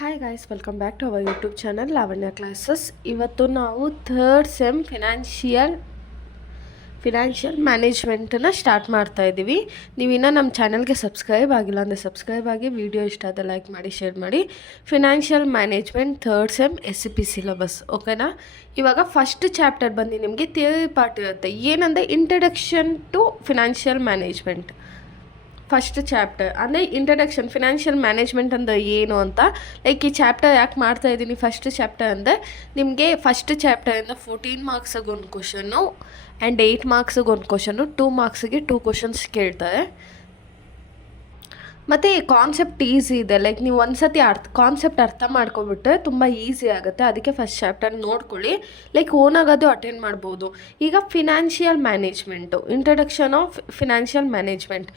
Hi guys, welcome back to our YouTube channel Lavanya classes. ಇವತ್ತು ನಾವು third sem financial ಮ್ಯಾನೇಜ್ಮೆಂಟನ್ನು start ಮಾಡ್ತಾ ಇದ್ದೀವಿ. ನೀವು ಇನ್ನೂ ನಮ್ಮ ಚಾನಲ್ಗೆ ಸಬ್ಸ್ಕ್ರೈಬ್ ಆಗಿಲ್ಲ ಅಂದರೆ ಸಬ್ಸ್ಕ್ರೈಬ್ ಆಗಿ, ವಿಡಿಯೋ ಇಷ್ಟ ಆದರೆ ಲೈಕ್ ಮಾಡಿ, ಶೇರ್ ಮಾಡಿ. Financial management third sem SCP syllabus, ಓಕೆನಾ? ಇವಾಗ ಫಸ್ಟ್ ಚಾಪ್ಟರ್ ಬಂದು ನಿಮಗೆ ಥಿಯರಿ ಪಾರ್ಟ್ ಇರುತ್ತೆ. ಏನಂದರೆ introduction to financial management. First chapter ಅಂದರೆ ಇಂಟ್ರಡಕ್ಷನ್, ಫಿನಾನ್ಷಿಯಲ್ ಮ್ಯಾನೇಜ್ಮೆಂಟ್ ಅಂದರೆ ಏನು ಅಂತ. ಲೈಕ್ ಈ ಚಾಪ್ಟರ್ ಯಾಕೆ ಮಾಡ್ತಾ ಇದ್ದೀನಿ ಫಸ್ಟ್ ಚಾಪ್ಟರ್ ಅಂದರೆ, ನಿಮಗೆ ಫಸ್ಟ್ ಚಾಪ್ಟರಿಂದ 14 ಮಾರ್ಕ್ಸಿಗೆ ಒಂದು ಕ್ವಶನ್ನು ಆ್ಯಂಡ್ 8 ಮಾರ್ಕ್ಸಿಗೆ ಒಂದು ಕ್ವಶನ್ನು, 2 ಮಾರ್ಕ್ಸಿಗೆ 2 ಕ್ವಶನ್ಸ್ ಕೇಳ್ತಾರೆ. ಮತ್ತು ಕಾನ್ಸೆಪ್ಟ್ ಈಸಿ ಇದೆ. ಲೈಕ್ ನೀವು ಒಂದು ಸತಿ ಕಾನ್ಸೆಪ್ಟ್ ಅರ್ಥ ಮಾಡ್ಕೊಬಿಟ್ರೆ ತುಂಬ ಈಸಿ ಆಗುತ್ತೆ. ಅದಕ್ಕೆ ಫಸ್ಟ್ ಚಾಪ್ಟರ್ ನೋಡ್ಕೊಳ್ಳಿ. ಲೈಕ್ ಓನಾಗೋದು ಅಟೆಂಡ್ ಮಾಡ್ಬೋದು. ಈಗ financial management, introduction of financial management.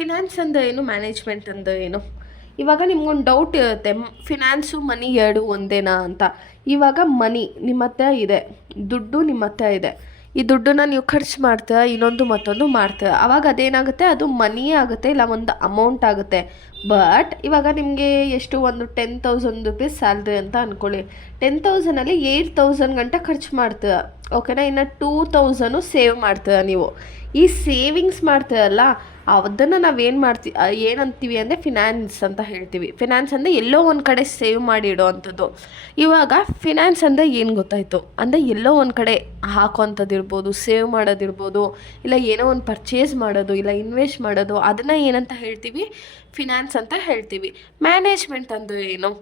Finance ಅಂದರೆ ಏನು, ಮ್ಯಾನೇಜ್ಮೆಂಟ್ ಅಂದರೆ ಏನು? ಇವಾಗ ನಿಮ್ಗೊಂದು ಡೌಟ್ ಇರುತ್ತೆ, ಫಿನಾನ್ಸು ಮನಿ ಎರಡು ಒಂದೇನಾ ಅಂತ. ಇವಾಗ ಮನಿ ನಿಮ್ಮ ಹತ್ರ ಇದೆ, ದುಡ್ಡು ನಿಮ್ಮ ಹತ್ರ ಇದೆ. ಈ ದುಡ್ಡನ್ನ ನೀವು ಖರ್ಚು ಮಾಡ್ತೀರಾ, ಇನ್ನೊಂದು ಮತ್ತೊಂದು ಮಾಡ್ತೀರಾ. ಆವಾಗ ಅದೇನಾಗುತ್ತೆ, ಅದು ಮನಿಯೇ ಆಗುತ್ತೆ, ಇಲ್ಲ ಒಂದು ಅಮೌಂಟ್ ಆಗುತ್ತೆ. ಬಟ್ ಇವಾಗ ನಿಮಗೆ ಎಷ್ಟು, ಒಂದು 10,000 ರುಪೀಸ್ ಸ್ಯಾಲ್ರಿ ಅಂತ ಅಂದ್ಕೊಳ್ಳಿ. 10,000ಅಲ್ಲಿ 8,000 ಗಂಟೆ ಖರ್ಚು ಮಾಡ್ತೀರಾ, ಓಕೆನಾ? ಇನ್ನು 2,000 ಸೇವ್ ಮಾಡ್ತೀರಾ. ನೀವು ಈ ಸೇವಿಂಗ್ಸ್ ಮಾಡ್ತೀರಲ್ಲ, ಅದನ್ನು ನಾವೇನು ಏನಂತೀವಿ ಅಂದರೆ ಫಿನಾನ್ಸ್ ಅಂತ ಹೇಳ್ತೀವಿ. ಫಿನಾನ್ಸ್ ಅಂದರೆ ಎಲ್ಲೋ ಒಂದು ಕಡೆ ಸೇವ್ ಮಾಡಿ ಇಡೋ ಅಂಥದ್ದು. ಇವಾಗ ಫಿನಾನ್ಸ್ ಅಂದರೆ ಏನು ಗೊತ್ತಾಯಿತು ಅಂದರೆ, ಎಲ್ಲೋ ಒಂದು ಕಡೆ ಹಾಕೋವಂಥದ್ದು ಇರ್ಬೋದು, ಸೇವ್ ಮಾಡೋದಿರ್ಬೋದು, ಇಲ್ಲ ಏನೋ ಒಂದು ಪರ್ಚೇಸ್ ಮಾಡೋದು, ಇಲ್ಲ ಇನ್ವೆಸ್ಟ್ ಮಾಡೋದು, ಅದನ್ನು ಏನಂತ ಹೇಳ್ತೀವಿ, ಫಿನಾನ್ಸ್ ಅಂತ ಹೇಳ್ತೀವಿ. ಮ್ಯಾನೇಜ್ಮೆಂಟ್ ಅಂದರೆ ಏನು,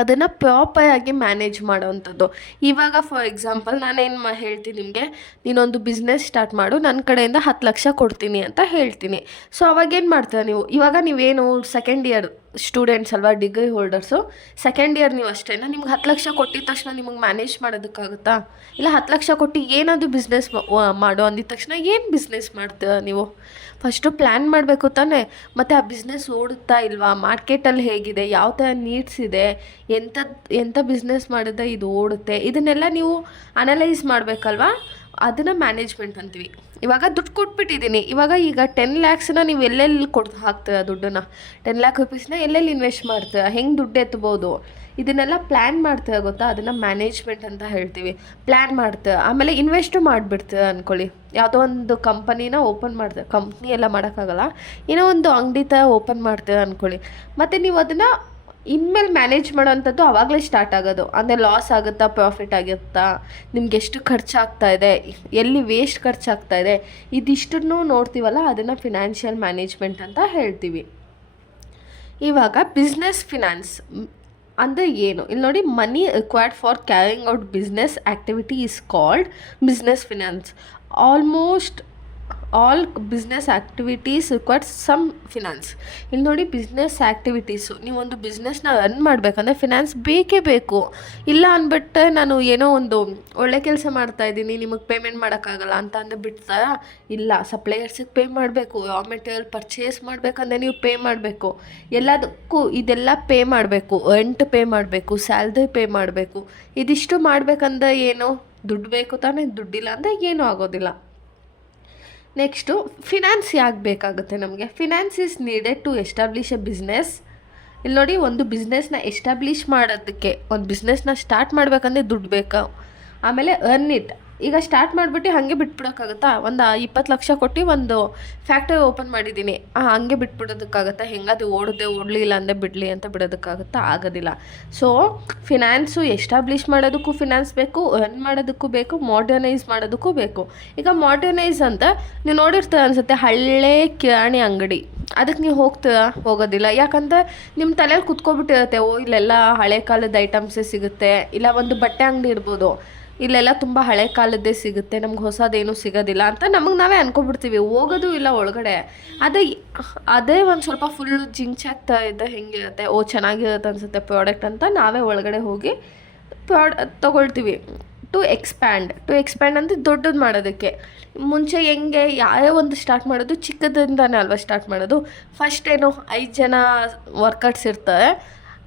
ಅದನ್ನು ಪ್ರಾಪರಾಗಿ ಮ್ಯಾನೇಜ್ ಮಾಡೋವಂಥದ್ದು. ಇವಾಗ ಫಾರ್ ಎಕ್ಸಾಂಪಲ್ ನಾನೇನು ಹೇಳ್ತೀನಿ ನಿಮಗೆ, ನೀನೊಂದು ಬಿಸ್ನೆಸ್ ಸ್ಟಾರ್ಟ್ ಮಾಡು, ನನ್ನ ಕಡೆಯಿಂದ 10 ಲಕ್ಷ ಕೊಡ್ತೀನಿ ಅಂತ ಹೇಳ್ತೀನಿ. ಸೊ ಅವಾಗೇನು ಮಾಡ್ತೀರ ನೀವು? ಇವಾಗ ನೀವೇನು ಸೆಕೆಂಡ್ ಇಯರ್ ಸ್ಟೂಡೆಂಟ್ಸ್ ಅಲ್ವಾ, ಡಿಗ್ರಿ ಹೋಲ್ಡರ್ಸು, ಸೆಕೆಂಡ್ ಇಯರ್ ನೀವು ಅಷ್ಟೇನಾ? ನಿಮ್ಗೆ 10 ಲಕ್ಷ ಕೊಟ್ಟಿದ ತಕ್ಷಣ ನಿಮಗೆ ಮ್ಯಾನೇಜ್ ಮಾಡೋದಕ್ಕಾಗುತ್ತಾ? ಇಲ್ಲ 10 ಲಕ್ಷ ಕೊಟ್ಟು ಏನಾದರೂ ಬಿಸ್ನೆಸ್ ಮಾಡೋ ಅಂದಿದ ತಕ್ಷಣ ಏನು ಬಿಸ್ನೆಸ್ ಮಾಡ್ತೀರ ನೀವು? ಫಸ್ಟು ಪ್ಲ್ಯಾನ್ ಮಾಡಬೇಕು ತಾನೇ. ಮತ್ತು ಆ ಬಿಸ್ನೆಸ್ ಓಡುತ್ತಾ ಇಲ್ವಾ, ಮಾರ್ಕೆಟಲ್ಲಿ ಹೇಗಿದೆ, ಯಾವ ಥರ ನೀಡ್ಸ್ ಇದೆ, ಎಂಥ ಬಿಸ್ನೆಸ್ ಮಾಡಿದ್ರೆ ಇದು ಓಡುತ್ತೆ, ಇದನ್ನೆಲ್ಲ ನೀವು ಅನಲೈಸ್ ಮಾಡಬೇಕಲ್ವಾ. ಅದನ್ನು ಮ್ಯಾನೇಜ್ಮೆಂಟ್ ಅಂತೀವಿ. ಇವಾಗ ದುಡ್ಡು ಕೊಟ್ಬಿಟ್ಟಿದ್ದೀನಿ, ಈಗ 10 ಲ್ಯಾಕ್ಸನ್ನ ನೀವು ಎಲ್ಲೆಲ್ಲಿ ಹಾಕ್ತೀರ ದುಡ್ಡನ್ನು, 10 ಲ್ಯಾಕ್ ರುಪೀಸ್ನ ಎಲ್ಲೆಲ್ಲಿ ಇನ್ವೆಸ್ಟ್ ಮಾಡ್ತೀರ, ಹೆಂಗೆ ದುಡ್ಡು ಎತ್ತಬೋದು, ಇದನ್ನೆಲ್ಲ ಪ್ಲ್ಯಾನ್ ಮಾಡ್ತೀರ ಗೊತ್ತಾ, ಅದನ್ನು ಮ್ಯಾನೇಜ್ಮೆಂಟ್ ಅಂತ ಹೇಳ್ತೀವಿ. ಪ್ಲ್ಯಾನ್ ಮಾಡ್ತೀರ, ಆಮೇಲೆ ಇನ್ವೆಸ್ಟು ಮಾಡಿಬಿಡ್ತೀರ ಅಂದ್ಕೊಳ್ಳಿ. ಯಾವುದೋ ಒಂದು ಕಂಪನಿನ ಓಪನ್ ಮಾಡ್ತೀರ, ಕಂಪ್ನಿ ಎಲ್ಲ ಮಾಡೋಕ್ಕಾಗಲ್ಲ, ಏನೋ ಒಂದು ಅಂಗಡಿ ಥರ ಓಪನ್ ಮಾಡ್ತೀರ ಅಂದ್ಕೊಳ್ಳಿ. ಮತ್ತು ನೀವು ಅದನ್ನು ಇನ್ಮೇಲೆ ಮ್ಯಾನೇಜ್ ಮಾಡೋವಂಥದ್ದು ಆವಾಗಲೇ ಸ್ಟಾರ್ಟ್ ಆಗೋದು. ಅಂದರೆ ಲಾಸ್ ಆಗುತ್ತಾ, ಪ್ರಾಫಿಟ್ ಆಗುತ್ತಾ, ನಿಮ್ಗೆ ಎಷ್ಟು ಖರ್ಚಾಗ್ತಾ ಇದೆ, ಎಲ್ಲಿ ವೇಸ್ಟ್ ಖರ್ಚಾಗ್ತಾ ಇದೆ, ಇದಿಷ್ಟನ್ನು ನೋಡ್ತೀವಲ್ಲ, ಅದನ್ನು ಫಿನಾನ್ಷಿಯಲ್ ಮ್ಯಾನೇಜ್ಮೆಂಟ್ ಅಂತ ಹೇಳ್ತೀವಿ. ಇವಾಗ ಬಿಸ್ನೆಸ್ ಫಿನಾನ್ಸ್ ಅಂದರೆ ಏನು, ಇಲ್ಲಿ ನೋಡಿ, money required for carrying out business activity is called business finance. Almost all business activities required some finance. ಇಲ್ಲಿ ನೋಡಿ, ಬಿಸ್ನೆಸ್ ಆ್ಯಕ್ಟಿವಿಟೀಸು, ನೀವೊಂದು ಬಿಸ್ನೆಸ್ನ ರನ್ ಮಾಡಬೇಕಂದ್ರೆ ಫಿನಾನ್ಸ್ ಬೇಕೇ ಬೇಕು. ಇಲ್ಲ ಅಂದ್ಬಿಟ್ಟೆ ನಾನು ಏನೋ ಒಂದು ಒಳ್ಳೆ ಕೆಲಸ ಮಾಡ್ತಾಯಿದ್ದೀನಿ, ನಿಮಗೆ ಪೇಮೆಂಟ್ ಮಾಡೋಕ್ಕಾಗಲ್ಲ ಅಂತ ಅಂದರೆ ಬಿಡ್ತಾರಾ? ಇಲ್ಲ, ಸಪ್ಲೈಯರ್ಸಿಗೆ ಪೇ ಮಾಡಬೇಕು, ರಾ ಮೆಟೀರಿಯಲ್ ಪರ್ಚೇಸ್ ಮಾಡಬೇಕಂದ್ರೆ ನೀವು ಪೇ ಮಾಡಬೇಕು, ಎಲ್ಲದಕ್ಕೂ ಇದೆಲ್ಲ ಪೇ ಮಾಡಬೇಕು, ರೆಂಟ್ ಪೇ ಮಾಡಬೇಕು, ಸ್ಯಾಲ್ರಿ ಪೇ ಮಾಡಬೇಕು. ಇದಿಷ್ಟು ಮಾಡಬೇಕಂದ್ರೆ ಏನು, ದುಡ್ಡು ಬೇಕು ತಾನೇ. ದುಡ್ಡಿಲ್ಲ ಅಂದರೆ ಏನೂ ಆಗೋದಿಲ್ಲ. ನೆಕ್ಸ್ಟು, ಫಿನಾನ್ಸ್ ಯಾಕೆ ಬೇಕಾಗುತ್ತೆ ನಮಗೆ? Finance is needed to establish a business. ಇಲ್ಲಿ ನೋಡಿ, ಒಂದು ಬಿಸ್ನೆಸ್ನ ಎಸ್ಟಾಬ್ಲಿಷ್ ಮಾಡೋದಕ್ಕೆ, ಒಂದು ಬಿಸ್ನೆಸ್ನ ಸ್ಟಾರ್ಟ್ ಮಾಡಬೇಕಂದ್ರೆ ದುಡ್ಡು ಬೇಕು. ಆಮೇಲೆ ಅರ್ನ್ ಇಟ್. ಈಗ ಸ್ಟಾರ್ಟ್ ಮಾಡಿಬಿಟ್ಟು ಹಾಗೆ ಬಿಟ್ಬಿಡೋಕ್ಕಾಗುತ್ತಾ? ಒಂದು 20 ಲಕ್ಷ ಕೊಟ್ಟು ಒಂದು ಫ್ಯಾಕ್ಟ್ರಿ ಓಪನ್ ಮಾಡಿದ್ದೀನಿ, ಹಾಗೆ ಬಿಟ್ಬಿಡೋದಕ್ಕಾಗತ್ತಾ? ಹೆಂಗದು ಓಡಲಿಲ್ಲ ಅಂದರೆ ಬಿಡಲಿ ಅಂತ ಬಿಡೋದಕ್ಕಾಗುತ್ತಾ? ಆಗೋದಿಲ್ಲ. ಸೊ ಫಿನಾನ್ಸು ಎಸ್ಟಾಬ್ಲಿಷ್ ಮಾಡೋದಕ್ಕೂ ಫಿನಾನ್ಸ್ ಬೇಕು, ಅರ್ನ್ ಮಾಡೋದಕ್ಕೂ ಬೇಕು, ಮಾಡರ್ನೈಸ್ ಮಾಡೋದಕ್ಕೂ ಬೇಕು. ಈಗ ಮಾಡರ್ನೈಸ್ ಅಂತ ನೀವು ನೋಡಿರ್ತೀರ ಅನಿಸುತ್ತೆ, ಹಳ್ಳೆ ಕಿರಾಣಿ ಅಂಗಡಿ, ಅದಕ್ಕೆ ನೀವು ಹೋಗೋದಿಲ್ಲ. ಯಾಕಂದರೆ ನಿಮ್ಮ ತಲೆಯಲ್ಲಿ ಕುತ್ಕೊಬಿಟ್ಟಿರುತ್ತೆ, ಇಲ್ಲೆಲ್ಲ ಹಳೆ ಕಾಲದ ಐಟಮ್ಸೇ ಸಿಗುತ್ತೆ, ಇಲ್ಲ ಒಂದು ಬಟ್ಟೆ ಅಂಗಡಿ ಇರ್ಬೋದು, ಇಲ್ಲೆಲ್ಲ ತುಂಬ ಹಳೆ ಕಾಲದ್ದೇ ಸಿಗುತ್ತೆ, ನಮ್ಗೆ ಹೊಸದೇನೂ ಸಿಗೋದಿಲ್ಲ ಅಂತ ನಮಗೆ ನಾವೇ ಅನ್ಕೊಬಿಡ್ತೀವಿ. ಹೋಗೋದು ಇಲ್ಲ ಒಳಗಡೆ. ಅದೇ ಒಂದು ಸ್ವಲ್ಪ ಫುಲ್ಲು ಜಿಂಚಾಗ್ತಾ ಇದ್ದ ಹೆಂಗಿರುತ್ತೆ, ಚೆನ್ನಾಗಿರುತ್ತೆ ಅನಿಸುತ್ತೆ ಪ್ರಾಡಕ್ಟ್ ಅಂತ ನಾವೇ ಒಳಗಡೆ ಹೋಗಿ ತೊಗೊಳ್ತೀವಿ. ಟು ಎಕ್ಸ್ಪ್ಯಾಂಡ್ ಅಂದರೆ ದೊಡ್ಡದು ಮಾಡೋದಕ್ಕೆ. ಮುಂಚೆ ಹೆಂಗೆ ಯಾರೇ ಒಂದು ಸ್ಟಾರ್ಟ್ ಮಾಡೋದು ಚಿಕ್ಕದಿಂದನೇ ಅಲ್ವಾ ಸ್ಟಾರ್ಟ್ ಮಾಡೋದು. ಫಸ್ಟ್ ಏನು 5 ಜನ ವರ್ಕರ್ಸ್ ಇರ್ತಾರೆ,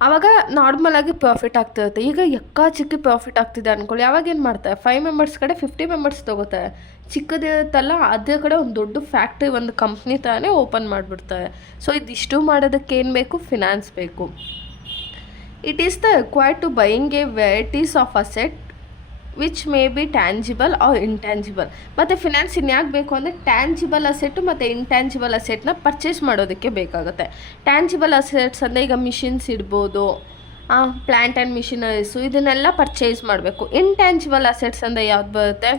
ಆವಾಗ ನಾರ್ಮಲಾಗಿ ಪ್ರಾಫಿಟ್ ಆಗ್ತಿರುತ್ತೆ. ಈಗ ಚಿಕ್ಕಿ ಪ್ರಾಫಿಟ್ ಆಗ್ತಿದೆ ಅಂದ್ಕೊಳ್ಳಿ, ಆವಾಗ ಏನು ಮಾಡ್ತಾರೆ, 5 ಮೆಂಬರ್ಸ್ ಕಡೆ 50 ಮೆಂಬರ್ಸ್ ತೊಗೋತಾರೆ. ಚಿಕ್ಕದಿರುತ್ತಲ್ಲ, ಅದ್ರ ಕಡೆ ಒಂದು ದೊಡ್ಡ ಫ್ಯಾಕ್ಟ್ರಿ, ಒಂದು ಕಂಪ್ನಿ ಥರನೇ ಓಪನ್ ಮಾಡಿಬಿಡ್ತಾರೆ. ಸೊ ಇದಿಷ್ಟು ಮಾಡೋದಕ್ಕೆ ಏನು ಬೇಕು, ಫಿನಾನ್ಸ್ ಬೇಕು. It is the required to buying a varieties of asset which may be tangible or intangible. ಮತ್ತು ಫಿನಾನ್ಸ್ ಇನ್ಯಾಕೆ ಬೇಕು ಅಂದರೆ ಟ್ಯಾಂಜಿಬಲ್ ಅಸೆಟ್ಟು ಮತ್ತು ಇಂಟ್ಯಾಂಜಿಬಲ್ ಅಸೆಟ್ನ ಪರ್ಚೇಸ್ ಮಾಡೋದಕ್ಕೆ ಬೇಕಾಗುತ್ತೆ. ಟ್ಯಾಂಜಿಬಲ್ ಅಸೆಟ್ಸ್ ಅಂದರೆ ಈಗ ಮಿಷಿನ್ಸ್ ಇಡ್ಬೋದು, ಪ್ಲ್ಯಾಂಟ್ ಆ್ಯಂಡ್ ಮಿಷಿನರೀಸು, ಇದನ್ನೆಲ್ಲ ಪರ್ಚೇಸ್ ಮಾಡಬೇಕು. ಇಂಟ್ಯಾಂಜಿಬಲ್ ಅಸೆಟ್ಸ್ ಅಂದರೆ ಯಾವ್ದು ಬರುತ್ತೆ,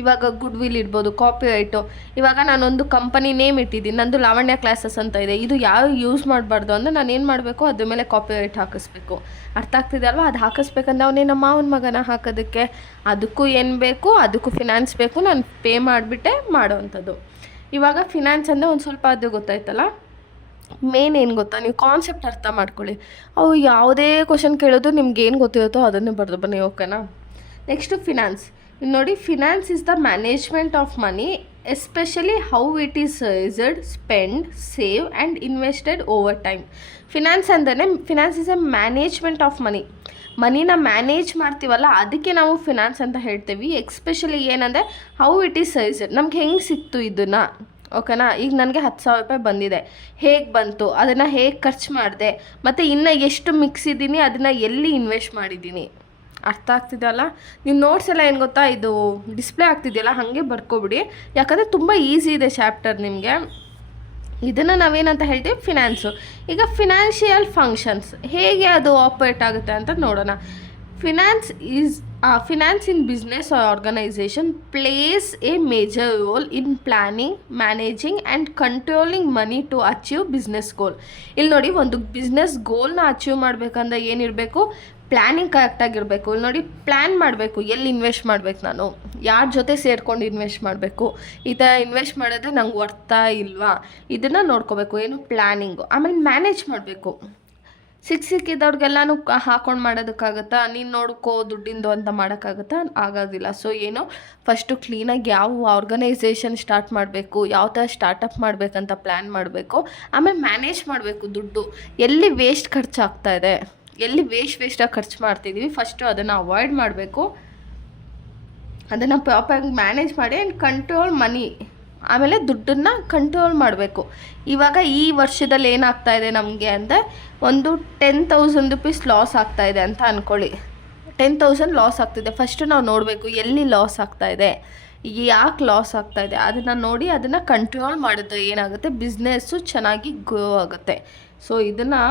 ಇವಾಗ ಗುಡ್ ವಿಲ್ ಇಡ್ಬೋದು, ಕಾಪಿ ರೈಟು. ಇವಾಗ ನಾನೊಂದು ಕಂಪನಿ ನೇಮ್ ಇಟ್ಟಿದ್ದೀನಿ, ನಂದು ಲಾವಣ್ಯ ಕ್ಲಾಸಸ್ ಅಂತ ಇದೆ, ಇದು ಯಾವ ಯೂಸ್ ಮಾಡಬಾರ್ದು ಅಂದರೆ ನಾನು ಏನು ಮಾಡಬೇಕು, ಅದ್ರ ಮೇಲೆ ಕಾಪಿ ರೈಟ್ ಹಾಕಿಸ್ಬೇಕು. ಅರ್ಥ ಆಗ್ತಿದೆ ಅಲ್ವಾ? ಅದು ಹಾಕಿಸ್ಬೇಕಂದ್ರೆ ಅವನೇ ನಮ್ಮ ಮಾವನ ಮಗನ ಹಾಕೋದಕ್ಕೆ, ಅದಕ್ಕೂ ಏನು ಬೇಕು, ಅದಕ್ಕೂ ಫಿನಾನ್ಸ್ ಬೇಕು, ನಾನು ಪೇ ಮಾಡಿಬಿಟ್ಟೆ ಮಾಡೋವಂಥದ್ದು. ಇವಾಗ ಫಿನಾನ್ಸ್ ಅಂದರೆ ಒಂದು ಸ್ವಲ್ಪ ಅದು ಗೊತ್ತಾಯ್ತಲ್ಲ. ಮೇನ್ ಏನು ಗೊತ್ತಾ, ನೀವು ಕಾನ್ಸೆಪ್ಟ್ ಅರ್ಥ ಮಾಡ್ಕೊಳ್ಳಿ. ಅವು ಯಾವುದೇ ಕ್ವಶನ್ ಕೇಳೋದು ನಿಮ್ಗೆ ಏನು ಗೊತ್ತಿರುತ್ತೋ ಅದನ್ನೇ ಬರೆದು ಬನ್ನಿ, ಓಕೆನಾ? Next finance. ನೋಡಿ, finance is the management of money, especially how it is used, spend, save and invested over time. Finance ಅಂದರೆ finance is a management of ಮನಿನ ಮ್ಯಾನೇಜ್ ಮಾಡ್ತೀವಲ್ಲ, ಅದಕ್ಕೆ ನಾವು ಫಿನಾನ್ಸ್ ಅಂತ ಹೇಳ್ತೀವಿ. ಎಸ್ಪೆಷಲಿ ಏನಂದರೆ ಹೌ ಇಟ್ ಈಸ್ ಯೂಸ್ಡ್, ನಮ್ಗೆ ಹೆಂಗೆ ಸಿಕ್ತು ಇದನ್ನು, ಓಕೆನಾ? ಈಗ ನನಗೆ 10,000 ರೂಪಾಯಿ ಬಂದಿದೆ, ಹೇಗೆ ಬಂತು, ಅದನ್ನು ಹೇಗೆ ಖರ್ಚು ಮಾಡಿದೆ, ಮತ್ತು ಇನ್ನು ಎಷ್ಟು ಮಿಕ್ಸಿದ್ದೀನಿ, ಅದನ್ನು ಎಲ್ಲಿ ಇನ್ವೆಸ್ಟ್ ಮಾಡಿದ್ದೀನಿ. ಅರ್ಥ ಆಗ್ತಿದೆಯಲ್ಲ? ನೀವು ನೋಟ್ಸ್ ಎಲ್ಲ ಏನು ಗೊತ್ತಾ, ಇದು ಡಿಸ್ಪ್ಲೇ ಆಗ್ತಿದೆಯಲ್ಲ, ಹಾಗೆ ಬರ್ಕೊಬಿಡಿ, ಯಾಕಂದರೆ ತುಂಬ ಈಸಿ ಇದೆ ಚಾಪ್ಟರ್ ನಿಮಗೆ. ಇದನ್ನು ನಾವೇನಂತ ಹೇಳ್ತೀವಿ, ಫಿನಾನ್ಸು. ಈಗ ಫಿನಾನ್ಷಿಯಲ್ ಫಂಕ್ಷನ್ಸ್ ಹೇಗೆ ಅದು ಆಪ್ರೇಟ್ ಆಗುತ್ತೆ ಅಂತ ನೋಡೋಣ. Finance in business or organization plays a major role in planning, managing and controlling money to achieve business goal. ಇಲ್ಲಿ ನೋಡಿ, ಒಂದು ಬಿಸ್ನೆಸ್ ಗೋಲ್ನ ಅಚೀವ್ ಮಾಡಬೇಕಂದ್ರೆ ಏನಿರಬೇಕು, ಪ್ಲ್ಯಾನಿಂಗ್ ಕರೆಕ್ಟಾಗಿರಬೇಕು. ಇಲ್ಲಿ ನೋಡಿ, ಪ್ಲ್ಯಾನ್ ಮಾಡಬೇಕು, ಎಲ್ಲಿ ಇನ್ವೆಸ್ಟ್ ಮಾಡಬೇಕು, ನಾನು ಯಾರ ಜೊತೆ ಸೇರ್ಕೊಂಡು ಇನ್ವೆಸ್ಟ್ ಮಾಡಬೇಕು, ಈ ಥರ ಇನ್ವೆಸ್ಟ್ ಮಾಡಿದ್ರೆ ನಂಗೆ ವರ್ತಾ ಇಲ್ವಾ, ಇದನ್ನು ನೋಡ್ಕೋಬೇಕು, ಏನು ಪ್ಲ್ಯಾನಿಂಗು. ಆಮೇಲೆ ಮ್ಯಾನೇಜ್ ಮಾಡಬೇಕು. ಸಿಕ್ಕಿದವ್ರಿಗೆಲ್ಲನೂ ಹಾಕೊಂಡು ಮಾಡೋದಕ್ಕಾಗತ್ತಾ, ನೀನು ನೋಡ್ಕೋ ದುಡ್ಡಿಂದು ಅಂತ ಮಾಡೋಕ್ಕಾಗತ್ತಾ, ಆಗೋದಿಲ್ಲ. ಸೊ ಏನು, ಫಸ್ಟು ಕ್ಲೀನಾಗಿ ಯಾವ ಆರ್ಗನೈಸೇಷನ್ ಸ್ಟಾರ್ಟ್ ಮಾಡಬೇಕು, ಯಾವ ಥರ ಸ್ಟಾರ್ಟಪ್ ಮಾಡಬೇಕಂತ ಪ್ಲ್ಯಾನ್ ಮಾಡಬೇಕು. ಆಮೇಲೆ ಮ್ಯಾನೇಜ್ ಮಾಡಬೇಕು, ದುಡ್ಡು ಎಲ್ಲಿ ವೇಸ್ಟ್ ಖರ್ಚಾಗ್ತಾಯಿದೆ, ಎಲ್ಲಿ ವೇಸ್ಟಾಗಿ ಖರ್ಚು ಮಾಡ್ತಿದ್ದೀವಿ, ಫಸ್ಟು ಅದನ್ನು ಅವಾಯ್ಡ್ ಮಾಡಬೇಕು. ಅದನ್ನು ಪ್ರಾಪರಾಗಿ ಮ್ಯಾನೇಜ್ ಮಾಡಿ ಆ್ಯಂಡ್ ಕಂಟ್ರೋಲ್ ಮನಿ, ಆಮೇಲೆ ದುಡ್ಡನ್ನು ಕಂಟ್ರೋಲ್ ಮಾಡಬೇಕು. ಇವಾಗ ಈ ವರ್ಷದಲ್ಲಿ ಏನಾಗ್ತಾಯಿದೆ ನಮಗೆ ಅಂದರೆ, ಒಂದು 10,000 ರೂಪೀಸ್ ಲಾಸ್ ಆಗ್ತಾಯಿದೆ ಅಂತ ಅಂದ್ಕೊಳ್ಳಿ. 10,000 ಲಾಸ್ ಆಗ್ತಿದೆ. ಫಸ್ಟು ನಾವು ನೋಡಬೇಕು ಎಲ್ಲಿ ಲಾಸ್ ಆಗ್ತಾಯಿದೆ, ಯಾಕೆ ಲಾಸ್ ಆಗ್ತಾಯಿದೆ, ಅದನ್ನು ನೋಡಿ ಅದನ್ನು ಕಂಟ್ರೋಲ್ ಮಾಡಿದ್ರೆ ಏನಾಗುತ್ತೆ, ಬಿಸ್ನೆಸ್ಸು ಚೆನ್ನಾಗಿ ಗ್ರೋ ಆಗುತ್ತೆ. ಸೊ ಇದನ್ನು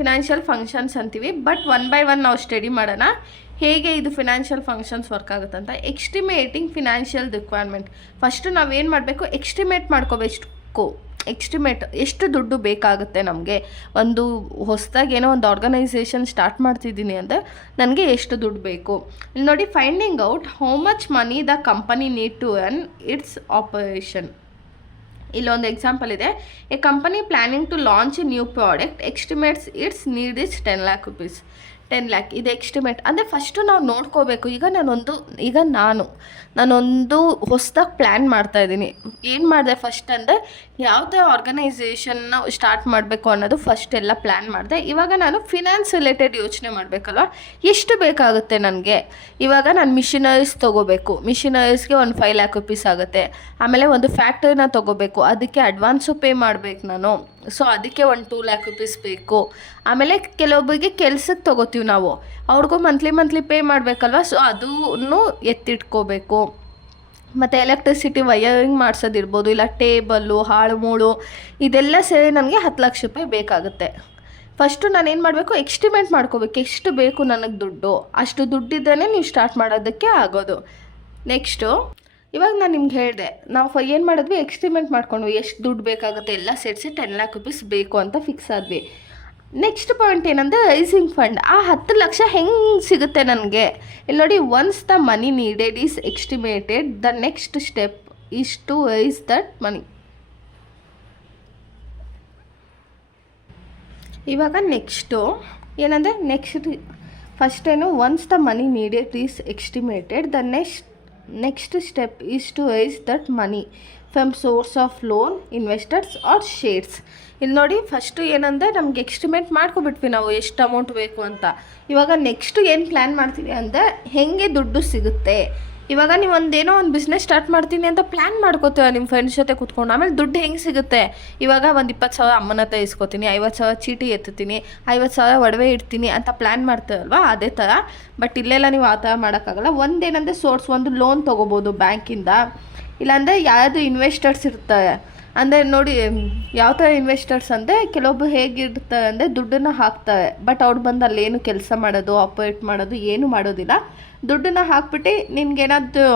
ಫಿನಾನ್ಷಿಯಲ್ ಫಂಕ್ಷನ್ಸ್ ಅಂತೀವಿ. ಬಟ್ ಒನ್ ಬೈ ಒನ್ ನಾವು ಸ್ಟಡಿ ಮಾಡೋಣ ಹೇಗೆ ಇದು ಫಿನಾನ್ಷಿಯಲ್ ಫಂಕ್ಷನ್ಸ್ ವರ್ಕ್ ಆಗುತ್ತೆ ಅಂತ. ಎಕ್ಸ್ಟಿಮೇಟಿಂಗ್ ಫಿನಾನ್ಷಿಯಲ್ ರಿಕ್ವೈರ್ಮೆಂಟ್. ಫಸ್ಟು ನಾವೇನು ಮಾಡಬೇಕು, ಎಕ್ಸ್ಟಿಮೇಟ್ ಮಾಡ್ಕೋಬೇಕು. ಎಕ್ಸ್ಟಿಮೇಟ್ ಎಷ್ಟು ದುಡ್ಡು ಬೇಕಾಗುತ್ತೆ ನಮಗೆ, ಒಂದು ಹೊಸದಾಗಿ ಏನೋ ಒಂದು ಆರ್ಗನೈಸೇಷನ್ ಸ್ಟಾರ್ಟ್ ಮಾಡ್ತಿದ್ದೀನಿ ಅಂದರೆ ನನಗೆ ಎಷ್ಟು ದುಡ್ಡು ಬೇಕು. ಇಲ್ಲಿ ನೋಡಿ, finding out how much money the company need to run its operation. ಇಲ್ಲೊಂದು ಎಕ್ಸಾಂಪಲ್ ಇದೆ. A company planning to launch a new product estimates its need is 10 lakh rupees. 10 lakh ಇದು ಎಸ್ಟಿಮೇಟ್. ಅಂದರೆ ಫಸ್ಟು ನಾವು ನೋಡ್ಕೋಬೇಕು. ಈಗ ನಾನೊಂದು ಹೊಸದಾಗಿ ಪ್ಲ್ಯಾನ್ ಮಾಡ್ತಾಯಿದ್ದೀನಿ. ಏನು ಮಾಡಿದೆ ಫಸ್ಟ್ ಅಂದರೆ, ಯಾವುದೇ ಆರ್ಗನೈಸೇಷನ್ನ ಸ್ಟಾರ್ಟ್ ಮಾಡಬೇಕು ಅನ್ನೋದು ಫಸ್ಟ್ ಎಲ್ಲ ಪ್ಲ್ಯಾನ್ ಮಾಡಿದೆ. ಇವಾಗ ನಾನು ಫಿನಾನ್ಸ್ ರಿಲೇಟೆಡ್ ಯೋಚನೆ ಮಾಡಬೇಕಲ್ವ, ಎಷ್ಟು ಬೇಕಾಗುತ್ತೆ ನನಗೆ. ಇವಾಗ ನಾನು ಮಿಷಿನರೀಸ್ ತೊಗೋಬೇಕು, ಮಿಷಿನರೀಸ್ಗೆ ಒಂದು 5 lakh rupees ಆಗುತ್ತೆ. ಆಮೇಲೆ ಒಂದು ಫ್ಯಾಕ್ಟ್ರಿನ ತೊಗೋಬೇಕು, ಅದಕ್ಕೆ ಅಡ್ವಾನ್ಸು ಪೇ ಮಾಡಬೇಕು ನಾನು. ಸೊ ಅದಕ್ಕೆ ಒಂದು 2 lakh rupees ಬೇಕು. ಆಮೇಲೆ ಕೆಲವೊಬ್ಬರಿಗೆ ಕೆಲ್ಸಕ್ಕೆ ತೊಗೋತೀವಿ ನಾವು, ಅವ್ರಿಗೂ ಮಂತ್ಲಿ ಪೇ ಮಾಡಬೇಕಲ್ವ. ಸೊ ಅದೂ ಎತ್ತಿಟ್ಕೋಬೇಕು. ಮತ್ತು ಎಲೆಕ್ಟ್ರಿಸಿಟಿ ವಯರಿಂಗ್ ಮಾಡಿಸೋದಿರ್ಬೋದು, ಇಲ್ಲ ಟೇಬಲ್ಲು, ಹಾಳು ಮೂಳು, ಇದೆಲ್ಲ ಸೇರಿ ನನಗೆ 10 ಲಕ್ಷ ರೂಪಾಯಿ ಬೇಕಾಗುತ್ತೆ. ಫಸ್ಟು ನಾನೇನು ಮಾಡಬೇಕು, ಎಸ್ಟಿಮೇಟ್ ಮಾಡ್ಕೋಬೇಕು, ಎಷ್ಟು ಬೇಕು ನನಗೆ ದುಡ್ಡು. ಅಷ್ಟು ದುಡ್ಡಿದ್ದೇ ನೀವು ಸ್ಟಾರ್ಟ್ ಮಾಡೋದಕ್ಕೆ ಆಗೋದು. ನೆಕ್ಸ್ಟು, ಇವಾಗ ನಾನು ನಿಮ್ಗೆ ಹೇಳಿದೆ, ನಾವು ಏನು ಮಾಡಿದ್ವಿ, ಎಸ್ಟಿಮೇಟ್ ಮಾಡ್ಕೊಂಡ್ವಿ, ಎಷ್ಟು ದುಡ್ಡು ಬೇಕಾಗುತ್ತೆ ಎಲ್ಲ ಸೇರಿಸಿ 10 lakh rupees ಬೇಕು ಅಂತ ಫಿಕ್ಸ್ ಆದ್ವಿ. ನೆಕ್ಸ್ಟ್ ಪಾಯಿಂಟ್ ಏನಂದರೆ, ರೈಸಿಂಗ್ ಫಂಡ್. ಆ 10 ಲಕ್ಷ ಹೆಂಗೆ ಸಿಗುತ್ತೆ ನನಗೆ. ಇಲ್ಲಿ ನೋಡಿ, once the money needed is estimated, the next step is to raise that money. ಇವಾಗ ನೆಕ್ಸ್ಟು ಏನಂದರೆ, ಫಸ್ಟ್ ಏನು, once the money needed is estimated, the next step is to raise that money from source of loan, investors or shares. ಇಲ್ಲಿ ನೋಡಿ, first ಏನಂದರೆ ನಮ್ಗೆ estimate ಮಾಡ್ಕೊಬಿಟ್ವಿ ನಾವು ಎಷ್ಟು amount ಬೇಕು ಅಂತ. ಇವಾಗ ನೆಕ್ಸ್ಟು ಏನು ಪ್ಲ್ಯಾನ್ ಮಾಡ್ತೀವಿ ಅಂದರೆ, ಹೇಗೆ ದುಡ್ಡು ಸಿಗುತ್ತೆ, ಇವಾಗ ನೀವು ಒಂದೇನೋ ಒಂದು ಬಿಸ್ನೆಸ್ ಸ್ಟಾರ್ಟ್ ಮಾಡ್ತೀನಿ ಅಂತ ಪ್ಲ್ಯಾನ್ ಮಾಡ್ಕೋತೀವ ನಿಮ್ಮ ಫ್ರೆಂಡ್ಸ್ ಜೊತೆ ಕೂತ್ಕೊಂಡು. ಆಮೇಲೆ ದುಡ್ಡು ಹೆಂಗೆ ಸಿಗುತ್ತೆ? ಇವಾಗ ಒಂದು 20,000 ಅಮ್ಮನ ಹತ್ರ ಇಸ್ಕೊತೀನಿ, 50,000 ಚೀಟಿ ಎತ್ತುತ್ತೀನಿ, 50,000 ಒಡವೆ ಇಡ್ತೀನಿ ಅಂತ ಪ್ಲ್ಯಾನ್ ಮಾಡ್ತೀವಲ್ವ, ಅದೇ ಥರ. ಬಟ್ ಇಲ್ಲೆಲ್ಲ ನೀವು ಆ ಥರ ಮಾಡೋಕ್ಕಾಗಲ್ಲ. ಒಂದೇನಂದರೆ ಸೋರ್ಸ್, ಒಂದು ಲೋನ್ ತೊಗೋಬೋದು ಬ್ಯಾಂಕಿಂದ, ಇಲ್ಲಾಂದರೆ ಯಾವುದು ಇನ್ವೆಸ್ಟರ್ಸ್ ಇರ್ತಾರೆ. ಅಂದರೆ ನೋಡಿ ಯಾವ ಥರ ಇನ್ವೆಸ್ಟರ್ಸ್ ಅಂದರೆ, ಕೆಲವೊಬ್ಬರು ಹೇಗಿರ್ತಾರೆ ಅಂದರೆ ದುಡ್ಡನ್ನು ಹಾಕ್ತಾರೆ, ಬಟ್ ಅವ್ರು ಬಂದು ಅಲ್ಲೇನು ಕೆಲಸ ಮಾಡೋದು, ಆಪ್ರೇಟ್ ಮಾಡೋದು ಏನು ಮಾಡೋದಿಲ್ಲ. ದುಡ್ಡನ್ನು ಹಾಕ್ಬಿಟ್ಟು ನಿನ್ಗೇನಾದ್ರು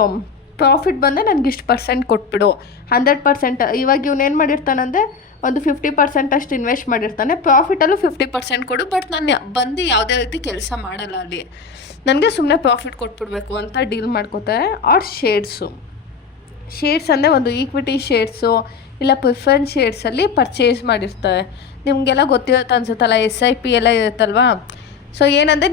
ಪ್ರಾಫಿಟ್ ಬಂದರೆ ನನಗೆ ಇಷ್ಟು % ಕೊಟ್ಬಿಡು, 100%. ಇವಾಗ ಇವನೇನು ಮಾಡಿರ್ತಾನಂದರೆ ಒಂದು 50% ಅಷ್ಟು ಇನ್ವೆಸ್ಟ್ ಮಾಡಿರ್ತಾನೆ, ಪ್ರಾಫಿಟಲ್ಲೂ 50% ಕೊಡು, ಬಟ್ ನಾನು ಬಂದು ಯಾವುದೇ ರೀತಿ ಕೆಲಸ ಮಾಡಲ್ಲ ಅಲ್ಲಿ, ನನಗೆ ಸುಮ್ಮನೆ ಪ್ರಾಫಿಟ್ ಕೊಟ್ಬಿಡ್ಬೇಕು ಅಂತ ಡೀಲ್ ಮಾಡ್ಕೋತಾರೆ. ಆರ್ ಶೇರ್ಸ್ ಅಂದರೆ ಒಂದು ಈಕ್ವಿಟಿ ಶೇರ್ಸು ಇಲ್ಲ ಪ್ರಿಫರೆನ್ಸ್ ಶೇರ್ಸಲ್ಲಿ ಪರ್ಚೇಸ್ ಮಾಡಿರ್ತಾರೆ. ನಿಮಗೆಲ್ಲ ಗೊತ್ತಿರುತ್ತೆ ಅನ್ಸುತ್ತಲ್ಲ, SIP ಎಲ್ಲ ಇರುತ್ತಲ್ವಾ. ಸೊ ಏನಂದರೆ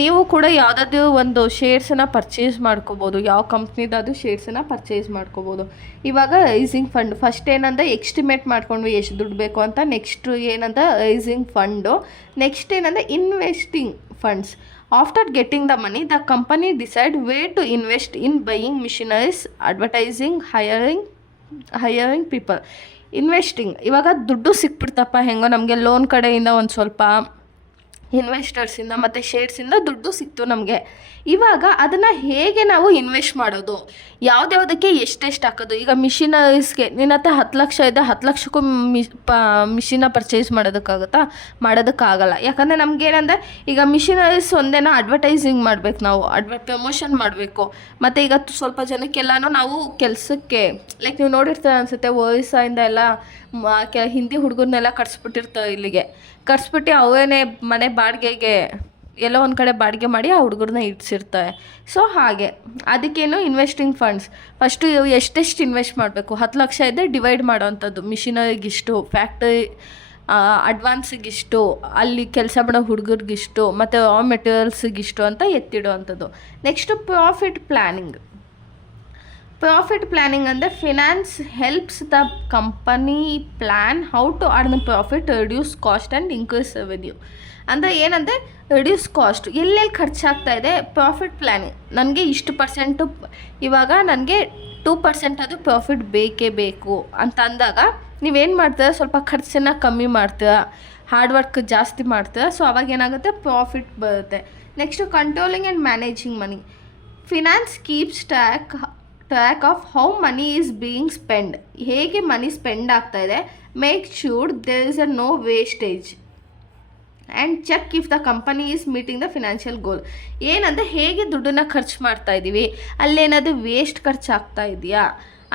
ನೀವು ಕೂಡ ಯಾವುದಾದ್ರೂ ಒಂದು ಶೇರ್ಸನ್ನು ಪರ್ಚೇಸ್ ಮಾಡ್ಕೋಬೋದು, ಯಾವ ಕಂಪ್ನಿದಾದ್ರೂ ಶೇರ್ಸನ್ನು ಪರ್ಚೇಸ್ ಮಾಡ್ಕೋಬೋದು. ಇವಾಗ ರೈಸಿಂಗ್ ಫಂಡ್, ಫಸ್ಟ್ ಏನಂದರೆ ಎಸ್ಟಿಮೇಟ್ ಮಾಡ್ಕೊಂಡ್ವಿ ಎಷ್ಟು ದುಡ್ಡು ಬೇಕು ಅಂತ. ನೆಕ್ಸ್ಟು ಏನಂದರೆ ರೈಸಿಂಗ್ ಫಂಡು. ನೆಕ್ಸ್ಟ್ ಏನಂದರೆ investing funds. After getting the money, the company decide where to invest in buying machineries, advertising, hiring people. Investing, ಇವಾಗ ದುಡ್ಡು ಸಿಕ್ಬಿಡ್ತಪ್ಪ ಹೆಂಗೋ ನಮಗೆ ಲೋನ್ ಕಡೆಯಿಂದ ಒಂದು ಸ್ವಲ್ಪ, ಇನ್ವೆಸ್ಟರ್ಸಿಂದ ಮತ್ತು ಶೇರ್ಸಿಂದ ದುಡ್ಡು ಸಿಕ್ತು ನಮಗೆ. ಇವಾಗ ಅದನ್ನು ಹೇಗೆ ನಾವು ಇನ್ವೆಸ್ಟ್ ಮಾಡೋದು, ಯಾವುದ್ಯಾವುದಕ್ಕೆ ಎಷ್ಟೆಷ್ಟು ಹಾಕೋದು. ಈಗ ಮಿಷಿನರೀಸ್ಗೆ ನಿನ್ನ ಹತ್ರ 10 ಲಕ್ಷ ಇದೆ, 10 ಲಕ್ಷಕ್ಕೂ ಮಿಷಿನ ಪರ್ಚೇಸ್ ಮಾಡೋದಕ್ಕಾಗಲ್ಲ. ಯಾಕಂದರೆ ನಮಗೇನಂದರೆ ಈಗ ಮಿಷಿನರೀಸ್ ಒಂದೇನ ಅಡ್ವರ್ಟೈಸಿಂಗ್ ಮಾಡಬೇಕು, ನಾವು ಪ್ರಮೋಷನ್ ಮಾಡಬೇಕು. ಮತ್ತು ಈಗ ಸ್ವಲ್ಪ ಜನಕ್ಕೆಲ್ಲನೂ ನಾವು ಕೆಲಸಕ್ಕೆ, ಲೈಕ್ ನೀವು ನೋಡಿರ್ತಾರೆ ಅನಿಸುತ್ತೆ, ಒರಿಸ್ಸಾಯಿಂದ ಎಲ್ಲ ಹಿಂದಿ ಹುಡುಗರನ್ನೆಲ್ಲ ಕಟ್ಸ್ಬಿಟ್ಟಿರ್ತಾರೆ, ಇಲ್ಲಿಗೆ ಕಟ್ಸ್ಬಿಟ್ಟು ಅವೇನೇ ಮನೆ ಬಾಡಿಗೆಗೆ ಎಲ್ಲೋ ಒಂದು ಕಡೆ ಬಾಡಿಗೆ ಮಾಡಿ ಆ ಹುಡುಗರನ್ನ ಇಡ್ಸಿರ್ತಾರೆ. ಸೊ ಹಾಗೆ ಅದಕ್ಕೇನು ಇನ್ವೆಸ್ಟಿಂಗ್ ಫಂಡ್ಸ್, ಫಸ್ಟು ಎಷ್ಟೆಷ್ಟು ಇನ್ವೆಸ್ಟ್ ಮಾಡಬೇಕು, 10 ಲಕ್ಷ ಇದ್ದರೆ ಡಿವೈಡ್ ಮಾಡೋವಂಥದ್ದು, ಮಿಷಿನರಿಗಿಷ್ಟು, ಫ್ಯಾಕ್ಟರಿ ಅಡ್ವಾನ್ಸಿಗಿಷ್ಟು, ಅಲ್ಲಿ ಕೆಲಸ ಮಾಡೋ ಹುಡುಗರಿಗಿಷ್ಟು, ಮತ್ತು ರಾ ಮೆಟೀರಿಯಲ್ಸಿಗಿಷ್ಟು ಅಂತ ಎತ್ತಿಡೋವಂಥದ್ದು. ನೆಕ್ಸ್ಟು ಪ್ರಾಫಿಟ್ ಪ್ಲ್ಯಾನಿಂಗ್ ಅಂದರೆ finance helps the company plan how to earn profit, reduce cost and increase revenue. ಅಂದರೆ ಏನಂದರೆ ರಿಡ್ಯೂಸ್ ಕಾಸ್ಟ್, ಎಲ್ಲೆಲ್ಲಿ ಖರ್ಚಾಗ್ತಾ ಇದೆ, ಪ್ರಾಫಿಟ್ ಪ್ಲ್ಯಾನಿಂಗ್. ನನಗೆ ಇಷ್ಟು %, ಇವಾಗ ನನಗೆ 2% ಅದು ಪ್ರಾಫಿಟ್ ಬೇಕೇ ಬೇಕು ಅಂತ ಅಂದಾಗ ನೀವೇನು ಮಾಡ್ತೀರ, ಸ್ವಲ್ಪ ಖರ್ಚನ್ನು ಕಮ್ಮಿ ಮಾಡ್ತೀರ, ಹಾರ್ಡ್ ವರ್ಕ್ ಜಾಸ್ತಿ ಮಾಡ್ತೀರ. ಸೊ ಅವಾಗ ಏನಾಗುತ್ತೆ, ಪ್ರಾಫಿಟ್ ಬರುತ್ತೆ. Next controlling and managing money. Finance keeps track of how money is being spend, ಹೇಗೆ ಮನಿ ಸ್ಪೆಂಡ್ ಆಗ್ತಾ ಇದೆ, make sure there is no wastage and check if the company is meeting the financial goal. ಏನಂದರೆ ಹೇಗೆ ದುಡ್ಡನ್ನು ಖರ್ಚು ಮಾಡ್ತಾ ಇದ್ದೀವಿ, ಅಲ್ಲೇನಾದರೂ waste ಖರ್ಚಾಗ್ತಾ ಇದೆಯಾ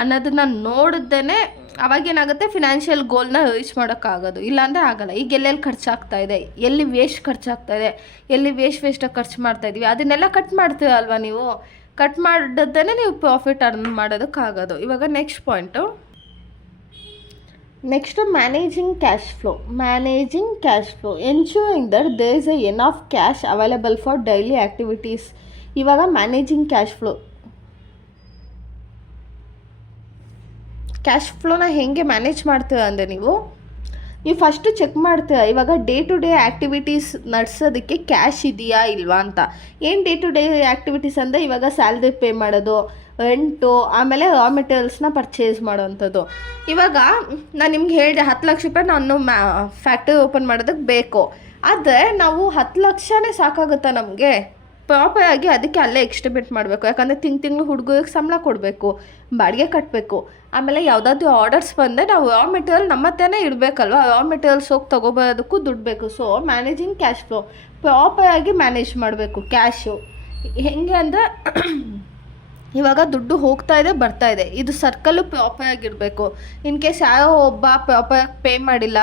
ಅನ್ನೋದನ್ನು ನೋಡಿದ್ದೇ ಅವಾಗೇನಾಗುತ್ತೆ, ಫಿನಾನ್ಷಿಯಲ್ ಗೋಲ್ನ ರೀಚ್ ಮಾಡೋಕ್ಕಾಗೋದು. ಇಲ್ಲಾಂದರೆ ಆಗಲ್ಲ. ಈಗ ಎಲ್ಲೆಲ್ಲಿ ಖರ್ಚಾಗ್ತಾ ಇದೆ, ಎಲ್ಲಿ ವೇಸ್ಟ್ ಖರ್ಚಾಗ್ತಾ ಇದೆ, ಎಲ್ಲಿ ವೇಸ್ಟಾಗಿ ಖರ್ಚು ಮಾಡ್ತಾಯಿದ್ದೀವಿ, ಅದನ್ನೆಲ್ಲ ಕಟ್ ಮಾಡ್ತೀರಲ್ವ ನೀವು. ಕಟ್ ಮಾಡಿದ್ದೇ ನೀವು ಪ್ರಾಫಿಟ್ ಅರ್ನ್ ಮಾಡೋದಕ್ಕಾಗೋದು. ಇವಾಗ next point, next managing cash flow, ensuring that there is enough cash available for daily activities. ಇವಾಗ ಮ್ಯಾನೇಜಿಂಗ್ ಕ್ಯಾಶ್ ಫ್ಲೋನ ಹೇಗೆ ಮ್ಯಾನೇಜ್ ಮಾಡ್ತೀರ ಅಂದರೆ ನೀವು ಫಸ್ಟು ಚೆಕ್ ಮಾಡ್ತೀರ, ಇವಾಗ ಡೇ ಟು ಡೇ ಆ್ಯಕ್ಟಿವಿಟೀಸ್ ನಡೆಸೋದಕ್ಕೆ ಕ್ಯಾಶ್ ಇದೆಯಾ ಇಲ್ವಾ ಅಂತ. ಏನು ಡೇ ಟು ಡೇ ಆ್ಯಕ್ಟಿವಿಟೀಸ್ ಅಂದರೆ, ಇವಾಗ ಸ್ಯಾಲ್ರಿ ಪೇ ಮಾಡೋದು, ರೆಂಟು, ಆಮೇಲೆ ರಾ ಮೆಟೀರಿಯಲ್ಸ್ನ ಪರ್ಚೇಸ್ ಮಾಡೋವಂಥದ್ದು. ಇವಾಗ ನಾನು ನಿಮ್ಗೆ ಹೇಳಿದೆ 10 ಲಕ್ಷ ರೂಪಾಯಿ ನಾನು ಫ್ಯಾಕ್ಟ್ರಿ ಓಪನ್ ಮಾಡೋದಕ್ಕೆ ಬೇಕು. ಆದರೆ ನಾವು 10 ಲಕ್ಷನೇ ಸಾಕಾಗುತ್ತಾ ನಮಗೆ? ಪ್ರಾಪರಾಗಿ ಅದಕ್ಕೆ ಅಲ್ಲೇ ಎಕ್ಸ್ಟಿಮೇಟ್ ಮಾಡಬೇಕು. ಯಾಕಂದರೆ ತಿಂಗಳು ಹುಡುಗರಿಗೆ ಸಂಬಳ ಕೊಡಬೇಕು, ಬಾಡಿಗೆ ಕಟ್ಟಬೇಕು, ಆಮೇಲೆ ಯಾವುದಾದ್ರೂ ಆರ್ಡರ್ಸ್ ಬಂದರೆ ನಾವು ರಾ ಮೆಟೀರಿಯಲ್ ನಮ್ಮ ಹತ್ರನೇ ಇಡಬೇಕಲ್ವ, ರಾ ಮೆಟೀರಿಯಲ್ಸ್ ಹೋಗಿ ತೊಗೊಬರೋದಕ್ಕೂ ದುಡ್ಡು ಬೇಕು. ಸೊ ಮ್ಯಾನೇಜಿಂಗ್ ಕ್ಯಾಶ್ ಫ್ಲೋ ಪ್ರಾಪರಾಗಿ ಮ್ಯಾನೇಜ್ ಮಾಡಬೇಕು. ಕ್ಯಾಶು ಹೆಂಗೆ ಅಂದರೆ, ಇವಾಗ ದುಡ್ಡು ಹೋಗ್ತಾ ಇದೆ ಬರ್ತಾ ಇದೆ, ಇದು ಸರ್ಕಲ್ಲು ಪ್ರಾಪರಾಗಿರಬೇಕು. ಇನ್ ಕೇಸ್ ಯಾರೋ ಒಬ್ಬ ಪ್ರಾಪರಾಗಿ ಪೇ ಮಾಡಿಲ್ಲ,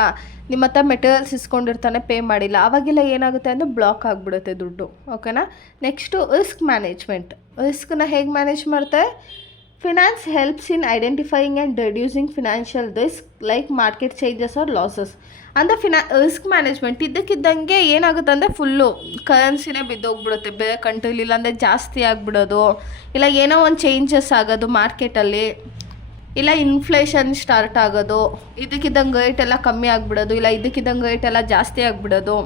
ನಿಮ್ಮ ಹತ್ರ ಮೆಟೀರಿಯಲ್ಸ್ ಇಸ್ಕೊಂಡಿರ್ತಾನೆ, ಪೇ ಮಾಡಿಲ್ಲ, ಅವಾಗೆಲ್ಲ ಏನಾಗುತ್ತೆ ಅಂದರೆ ಬ್ಲಾಕ್ ಆಗಿಬಿಡುತ್ತೆ ದುಡ್ಡು. ಓಕೆನಾ. ನೆಕ್ಸ್ಟು ರಿಸ್ಕ್ನ ಹೇಗೆ ಮ್ಯಾನೇಜ್ ಮಾಡ್ತಾರೆ. Finance helps in identifying and reducing financial risk like market changes or losses. ಅಂದರೆ ರಿಸ್ಕ್ ಮ್ಯಾನೇಜ್ಮೆಂಟ್ ಇದ್ದಕ್ಕಿದ್ದಂಗೆ ಏನಾಗುತ್ತೆ ಅಂದರೆ ಫುಲ್ಲು ಕರೆನ್ಸಿನೇ ಬಿದ್ದೋಗ್ಬಿಡುತ್ತೆ ಬೇರೆ ಕಂಟ್ರಿಲಿ, ಇಲ್ಲಾಂದರೆ ಜಾಸ್ತಿ ಆಗಿಬಿಡೋದು, ಇಲ್ಲ ಏನೋ ಒಂದು ಚೇಂಜಸ್ ಆಗೋದು ಮಾರ್ಕೆಟಲ್ಲಿ, ಇಲ್ಲ ಇನ್ಫ್ಲೇಷನ್ ಸ್ಟಾರ್ಟ್ ಆಗೋದು, ಇದಕ್ಕಿದ್ದಂಗೆ ರೇಟ್ ಎಲ್ಲ ಕಮ್ಮಿ ಆಗಿಬಿಡೋದು, ಇಲ್ಲ ಇದಕ್ಕಿದ್ದಂಗೆ ರೇಟ್ ಎಲ್ಲ ಜಾಸ್ತಿ ಆಗಿಬಿಡೋದು.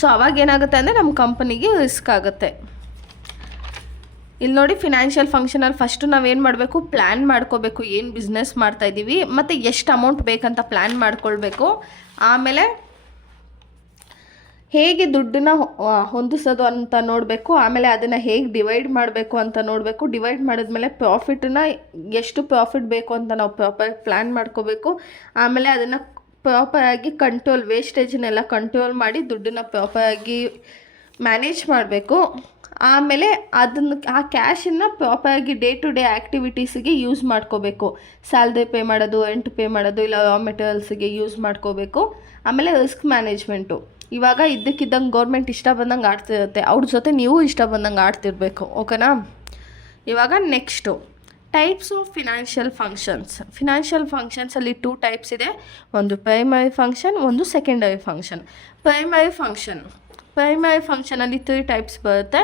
ಸೊ ಅವಾಗ ಏನಾಗುತ್ತೆ ಅಂದರೆ ನಮ್ಮ ಕಂಪನಿಗೆ ರಿಸ್ಕ್ ಆಗುತ್ತೆ. ಇಲ್ಲಿ ನೋಡಿ ಫಿನಾನ್ಷಿಯಲ್ ಫಂಕ್ಷನಲ್ಲಿ ಫಸ್ಟು ನಾವೇನು ಮಾಡಬೇಕು, ಪ್ಲ್ಯಾನ್ ಮಾಡ್ಕೋಬೇಕು ಏನು ಬಿಸ್ನೆಸ್ ಮಾಡ್ತಾಯಿದ್ದೀವಿ ಮತ್ತು ಎಷ್ಟು ಅಮೌಂಟ್ ಬೇಕಂತ ಪ್ಲ್ಯಾನ್ ಮಾಡ್ಕೊಳ್ಬೇಕು. ಆಮೇಲೆ ಹೇಗೆ ದುಡ್ಡನ್ನ ಹೊಂದಿಸೋದು ಅಂತ ನೋಡಬೇಕು. ಆಮೇಲೆ ಅದನ್ನು ಹೇಗೆ ಡಿವೈಡ್ ಮಾಡಬೇಕು ಅಂತ ನೋಡಬೇಕು. ಡಿವೈಡ್ ಮಾಡಿದ್ಮೇಲೆ ಪ್ರಾಫಿಟನ್ನ ಎಷ್ಟು ಪ್ರಾಫಿಟ್ ಬೇಕು ಅಂತ ನಾವು ಪ್ರಾಪರ್ ಪ್ಲ್ಯಾನ್ ಮಾಡ್ಕೋಬೇಕು. ಆಮೇಲೆ ಅದನ್ನು ಪ್ರಾಪರಾಗಿ ವೇಸ್ಟೇಜನ್ನೆಲ್ಲ ಕಂಟ್ರೋಲ್ ಮಾಡಿ ದುಡ್ಡನ್ನು ಪ್ರಾಪರಾಗಿ ಮ್ಯಾನೇಜ್ ಮಾಡಬೇಕು. ಆಮೇಲೆ ಆ ಕ್ಯಾಶನ್ನು ಪ್ರಾಪರಾಗಿ ಡೇ ಟು ಡೇ ಆ್ಯಕ್ಟಿವಿಟೀಸಿಗೆ ಯೂಸ್ ಮಾಡ್ಕೋಬೇಕು. ಸ್ಯಾಲ್ರಿ ಪೇ ಮಾಡೋದು, ರೆಂಟ್ ಪೇ ಮಾಡೋದು, ಇಲ್ಲ ರಾ ಮೆಟೀರಿಯಲ್ಸಿಗೆ ಯೂಸ್ ಮಾಡ್ಕೋಬೇಕು. ಆಮೇಲೆ ರಿಸ್ಕ್ ಮ್ಯಾನೇಜ್ಮೆಂಟು, ಇವಾಗ ಇದ್ದಕ್ಕಿದ್ದಂಗೆ ಗೌರ್ಮೆಂಟ್ ಇಷ್ಟ ಬಂದಂಗೆ ಆಡ್ತಿರುತ್ತೆ, ಅವ್ರ ಜೊತೆ ನೀವು ಇಷ್ಟ ಬಂದಂಗೆ ಆಡ್ತಿರ್ಬೇಕು. ಓಕೆನಾ? ಇವಾಗ ನೆಕ್ಸ್ಟು ಟೈಪ್ಸ್ ಆಫ್ ಫಿನಾನ್ಷಿಯಲ್ ಫಂಕ್ಷನ್ಸಲ್ಲಿ 2 ಟೈಪ್ಸ್ ಇದೆ. ಒಂದು ಪ್ರೈಮರಿ ಫಂಕ್ಷನ್, ಒಂದು ಸೆಕೆಂಡರಿ ಫಂಕ್ಷನ್. ಪ್ರೈಮರಿ ಫಂಕ್ಷನಲ್ಲಿ 3 ಟೈಪ್ಸ್ ಬರುತ್ತೆ.